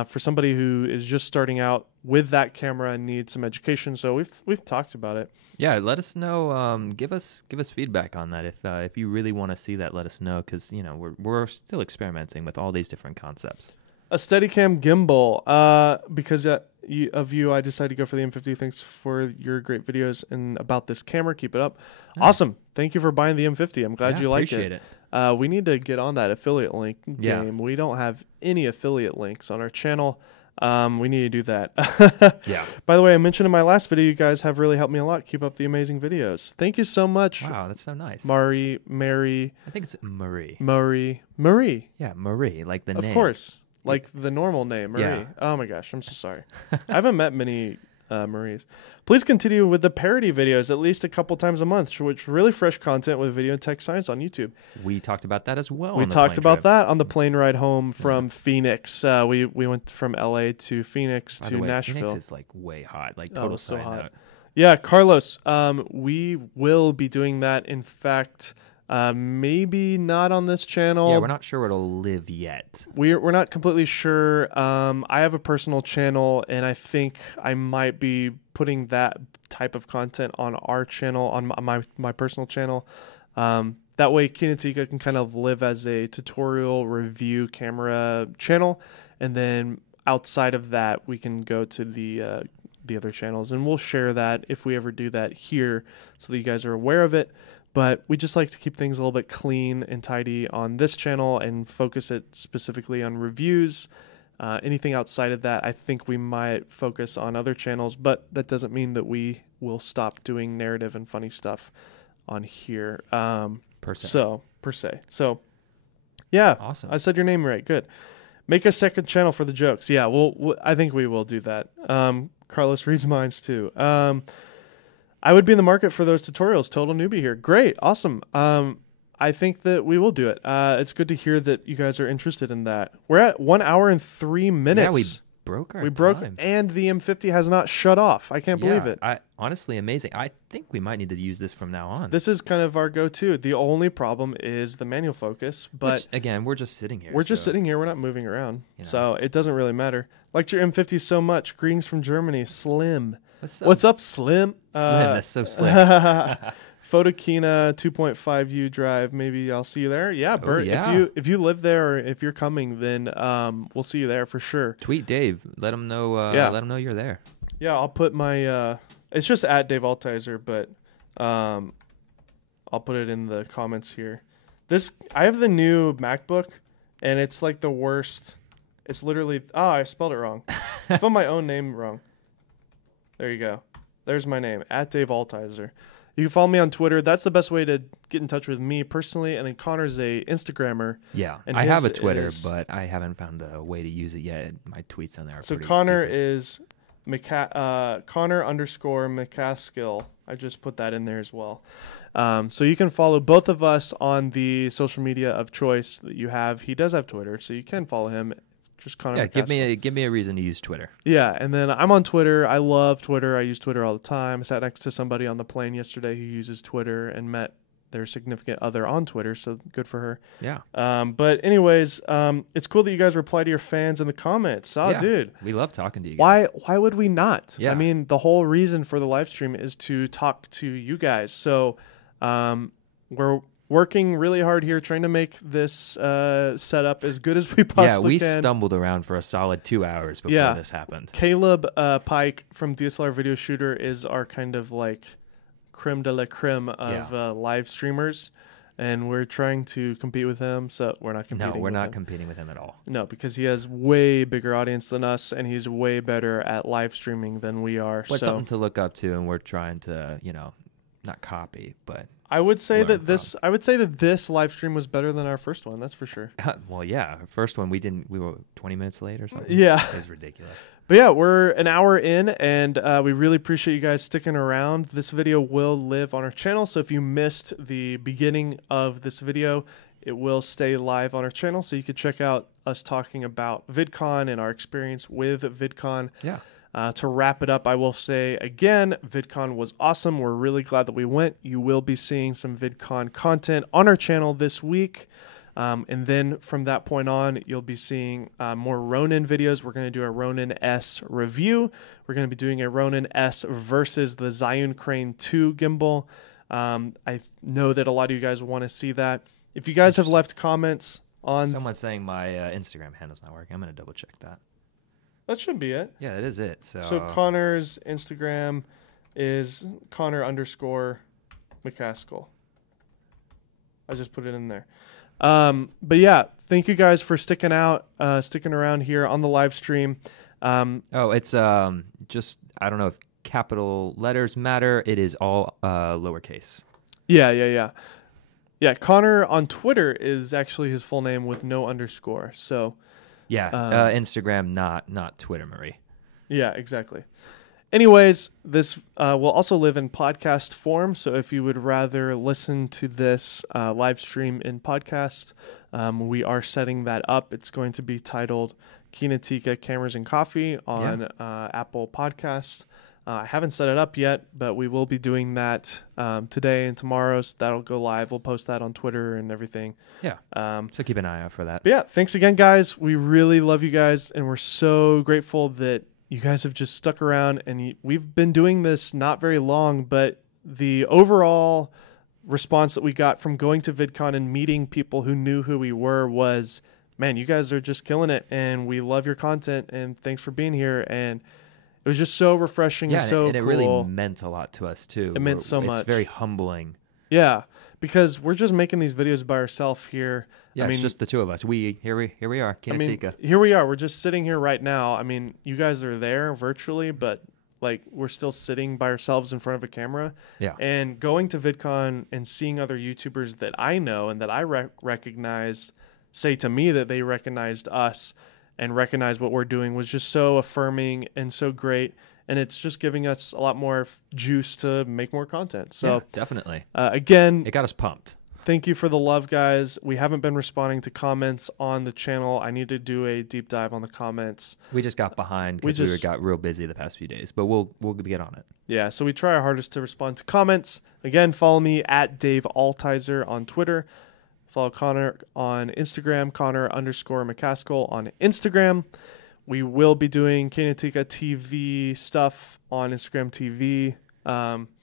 for somebody who is just starting out with that camera and needs some education. So we've talked about it. Yeah, let us know. Give us feedback on that. If you really want to see that, let us know, because we're still experimenting with all these different concepts. A Steadicam gimbal, because of you, I decided to go for the M50. Thanks for your great videos and about this camera. Keep it up. Awesome. Thank you for buying the M50. I'm glad you like it. Appreciate it. We need to get on that affiliate link game. We don't have any affiliate links on our channel. We need to do that. Yeah. By the way, I mentioned in my last video, you guys have really helped me a lot. Keep up the amazing videos. Thank you so much. Wow, that's so nice. Mary. I think it's Marie. Marie. Yeah, Marie, like the name. Of course. Like the normal name, Marie. Yeah. Oh my gosh, I'm so sorry. I haven't met many Maries. Please continue with the parody videos at least a couple times a month, which really fresh content with video and tech science on YouTube. We talked about that as well. We talked about that on the plane ride home from Phoenix. We went from LA to Phoenix to Nashville. Phoenix is like way hot, like total so side hot. note. Yeah, Carlos, we will be doing that. In fact, maybe not on this channel. Yeah, we're not sure where it'll live yet. We're not completely sure. I have a personal channel, and I think I might be putting that type of content on our channel, on my personal channel. That way, Kinotika can kind of live as a tutorial review camera channel, and then outside of that, we can go to the other channels, and we'll share that if we ever do that here, so that you guys are aware of it. But we just like to keep things a little bit clean and tidy on this channel and focus it specifically on reviews. Anything outside of that, I think we might focus on other channels, but that doesn't mean that we will stop doing narrative and funny stuff on here. Per se. So, yeah. Awesome. I said your name right. Good. Make a second channel for the jokes. Yeah, I think we will do that. Carlos reads minds too. I would be in the market for those tutorials. Total newbie here. Great. Awesome. I think that we will do it. It's good to hear that you guys are interested in that. We're at 1 hour and 3 minutes. Yeah, we broke our We broke, time. and the M50 has not shut off. I can't believe it. Honestly, amazing. I think we might need to use this from now on. This is kind of our go-to. The only problem is the manual focus, but Which, again, we're just sitting here. we're just sitting here. We're not moving around, You know. so it doesn't really matter. Liked your M50 so much. Greetings from Germany, Slim. What's up? Slim? Slim, that's so slim. Photokina 2.5U drive. Maybe I'll see you there. Yeah, Bert. yeah. If you live there, or if you're coming, then we'll see you there for sure. Tweet Dave. Let him know. Yeah. Let him know you're there. Yeah, I'll put my. It's just at Dave Altizer, but I'll put it in the comments here. I have the new MacBook, and it's like the worst. It's literally. Oh, I spelled it wrong. I spelled my own name wrong. There you go. There's my name, at Dave Altizer. You can follow me on Twitter. That's the best way to get in touch with me personally. And then Connor's a Instagrammer. Yeah, and I have a Twitter, but I haven't found a way to use it yet. My tweets on there are so pretty Connor stupid. is Connor_McCaskill. I just put that in there as well. So you can follow both of us on the social media of choice that you have. He does have Twitter, so you can follow him. Just Connor McCaskill. give me a reason to use Twitter. Yeah, and then I'm on Twitter. I love Twitter. I use Twitter all the time. I sat next to somebody on the plane yesterday who uses Twitter and met their significant other on Twitter, so good for her. Yeah. But anyways, it's cool that you guys reply to your fans in the comments. Oh, dude. We love talking to you guys. Why would we not? Yeah. I mean, the whole reason for the live stream is to talk to you guys. So we're working really hard here trying to make this setup as good as we possibly can. Yeah, we stumbled around for a solid 2 hours before this happened. Caleb Pike from DSLR Video Shooter is our kind of like creme de la creme of live streamers, and we're trying to compete with him. So we're not competing. No, we're not competing with him at all. No, because he has way bigger audience than us, and he's way better at live streaming than we are. But something to look up to, and we're trying to, not copy, but I would say learn that this live stream was better than our first one. That's for sure. well, yeah. First one we were 20 minutes late or something. Yeah, it was ridiculous. But yeah, we're an hour in, and we really appreciate you guys sticking around. This video will live on our channel, so if you missed the beginning of this video, it will stay live on our channel, so you can check out us talking about VidCon and our experience with VidCon. Yeah. To wrap it up, I will say again, VidCon was awesome. We're really glad that we went. You will be seeing some VidCon content on our channel this week. And then from that point on, you'll be seeing more Ronin videos. We're going to do a Ronin S review. We're going to be doing a Ronin S versus the Zhiyun Crane 2 gimbal. I know that a lot of you guys want to see that. If you guys have left comments on... Someone's saying my Instagram handle's not working. I'm going to double check that. That should be it. Yeah, that is it. So Connor's Instagram is Connor_McCaskill. I just put it in there. But yeah, thank you guys for sticking around here on the live stream. It's just, I don't know if capital letters matter. It is all lowercase. Yeah. Connor on Twitter is actually his full name with no underscore. So yeah, Instagram, not Twitter, Marie. Yeah, exactly. Anyways, this will also live in podcast form, so if you would rather listen to this live stream in podcast, we are setting that up. It's going to be titled Kinotika Cameras and Coffee on Apple Podcasts. I haven't set it up yet, but we will be doing that today and tomorrow, so that'll go live. We'll post that on Twitter and everything. Yeah, so keep an eye out for that. But yeah, thanks again, guys. We really love you guys, and we're so grateful that you guys have just stuck around, and we've been doing this not very long, but the overall response that we got from going to VidCon and meeting people who knew who we were was, man, you guys are just killing it, and we love your content, and thanks for being here. And it was just so refreshing and so cool. It really meant a lot to us, too. It meant so much. It's very humbling. Yeah, because we're just making these videos by ourselves here. Yeah, it's just the two of us. Here we are, Kinotika. Here we are. We're just sitting here right now. I mean, you guys are there virtually, but like we're still sitting by ourselves in front of a camera. Yeah. And going to VidCon and seeing other YouTubers that I know and that I recognize say to me that they recognized us and recognized what we're doing was just so affirming and so great. And it's just giving us a lot more juice to make more content. So yeah, definitely. Again, it got us pumped. Thank you for the love, guys. We haven't been responding to comments on the channel. I need to do a deep dive on the comments. We just got behind because we got real busy the past few days, but we'll get on it. Yeah, so we try our hardest to respond to comments. Again, follow me at Dave Altizer on Twitter. Follow Connor on Instagram, Connor_McCaskill on Instagram. We will be doing Kinotika TV stuff on Instagram TV.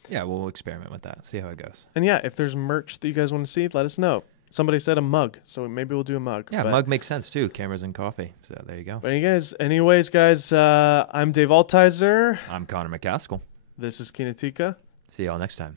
Yeah, we'll experiment with that. See how it goes. And yeah, if there's merch that you guys want to see, let us know. Somebody said a mug, so maybe we'll do a mug. Yeah, mug makes sense too. Cameras and coffee. So there you go. But anyways, guys, I'm Dave Altizer. I'm Connor McCaskill. This is Kinotika. See y'all next time.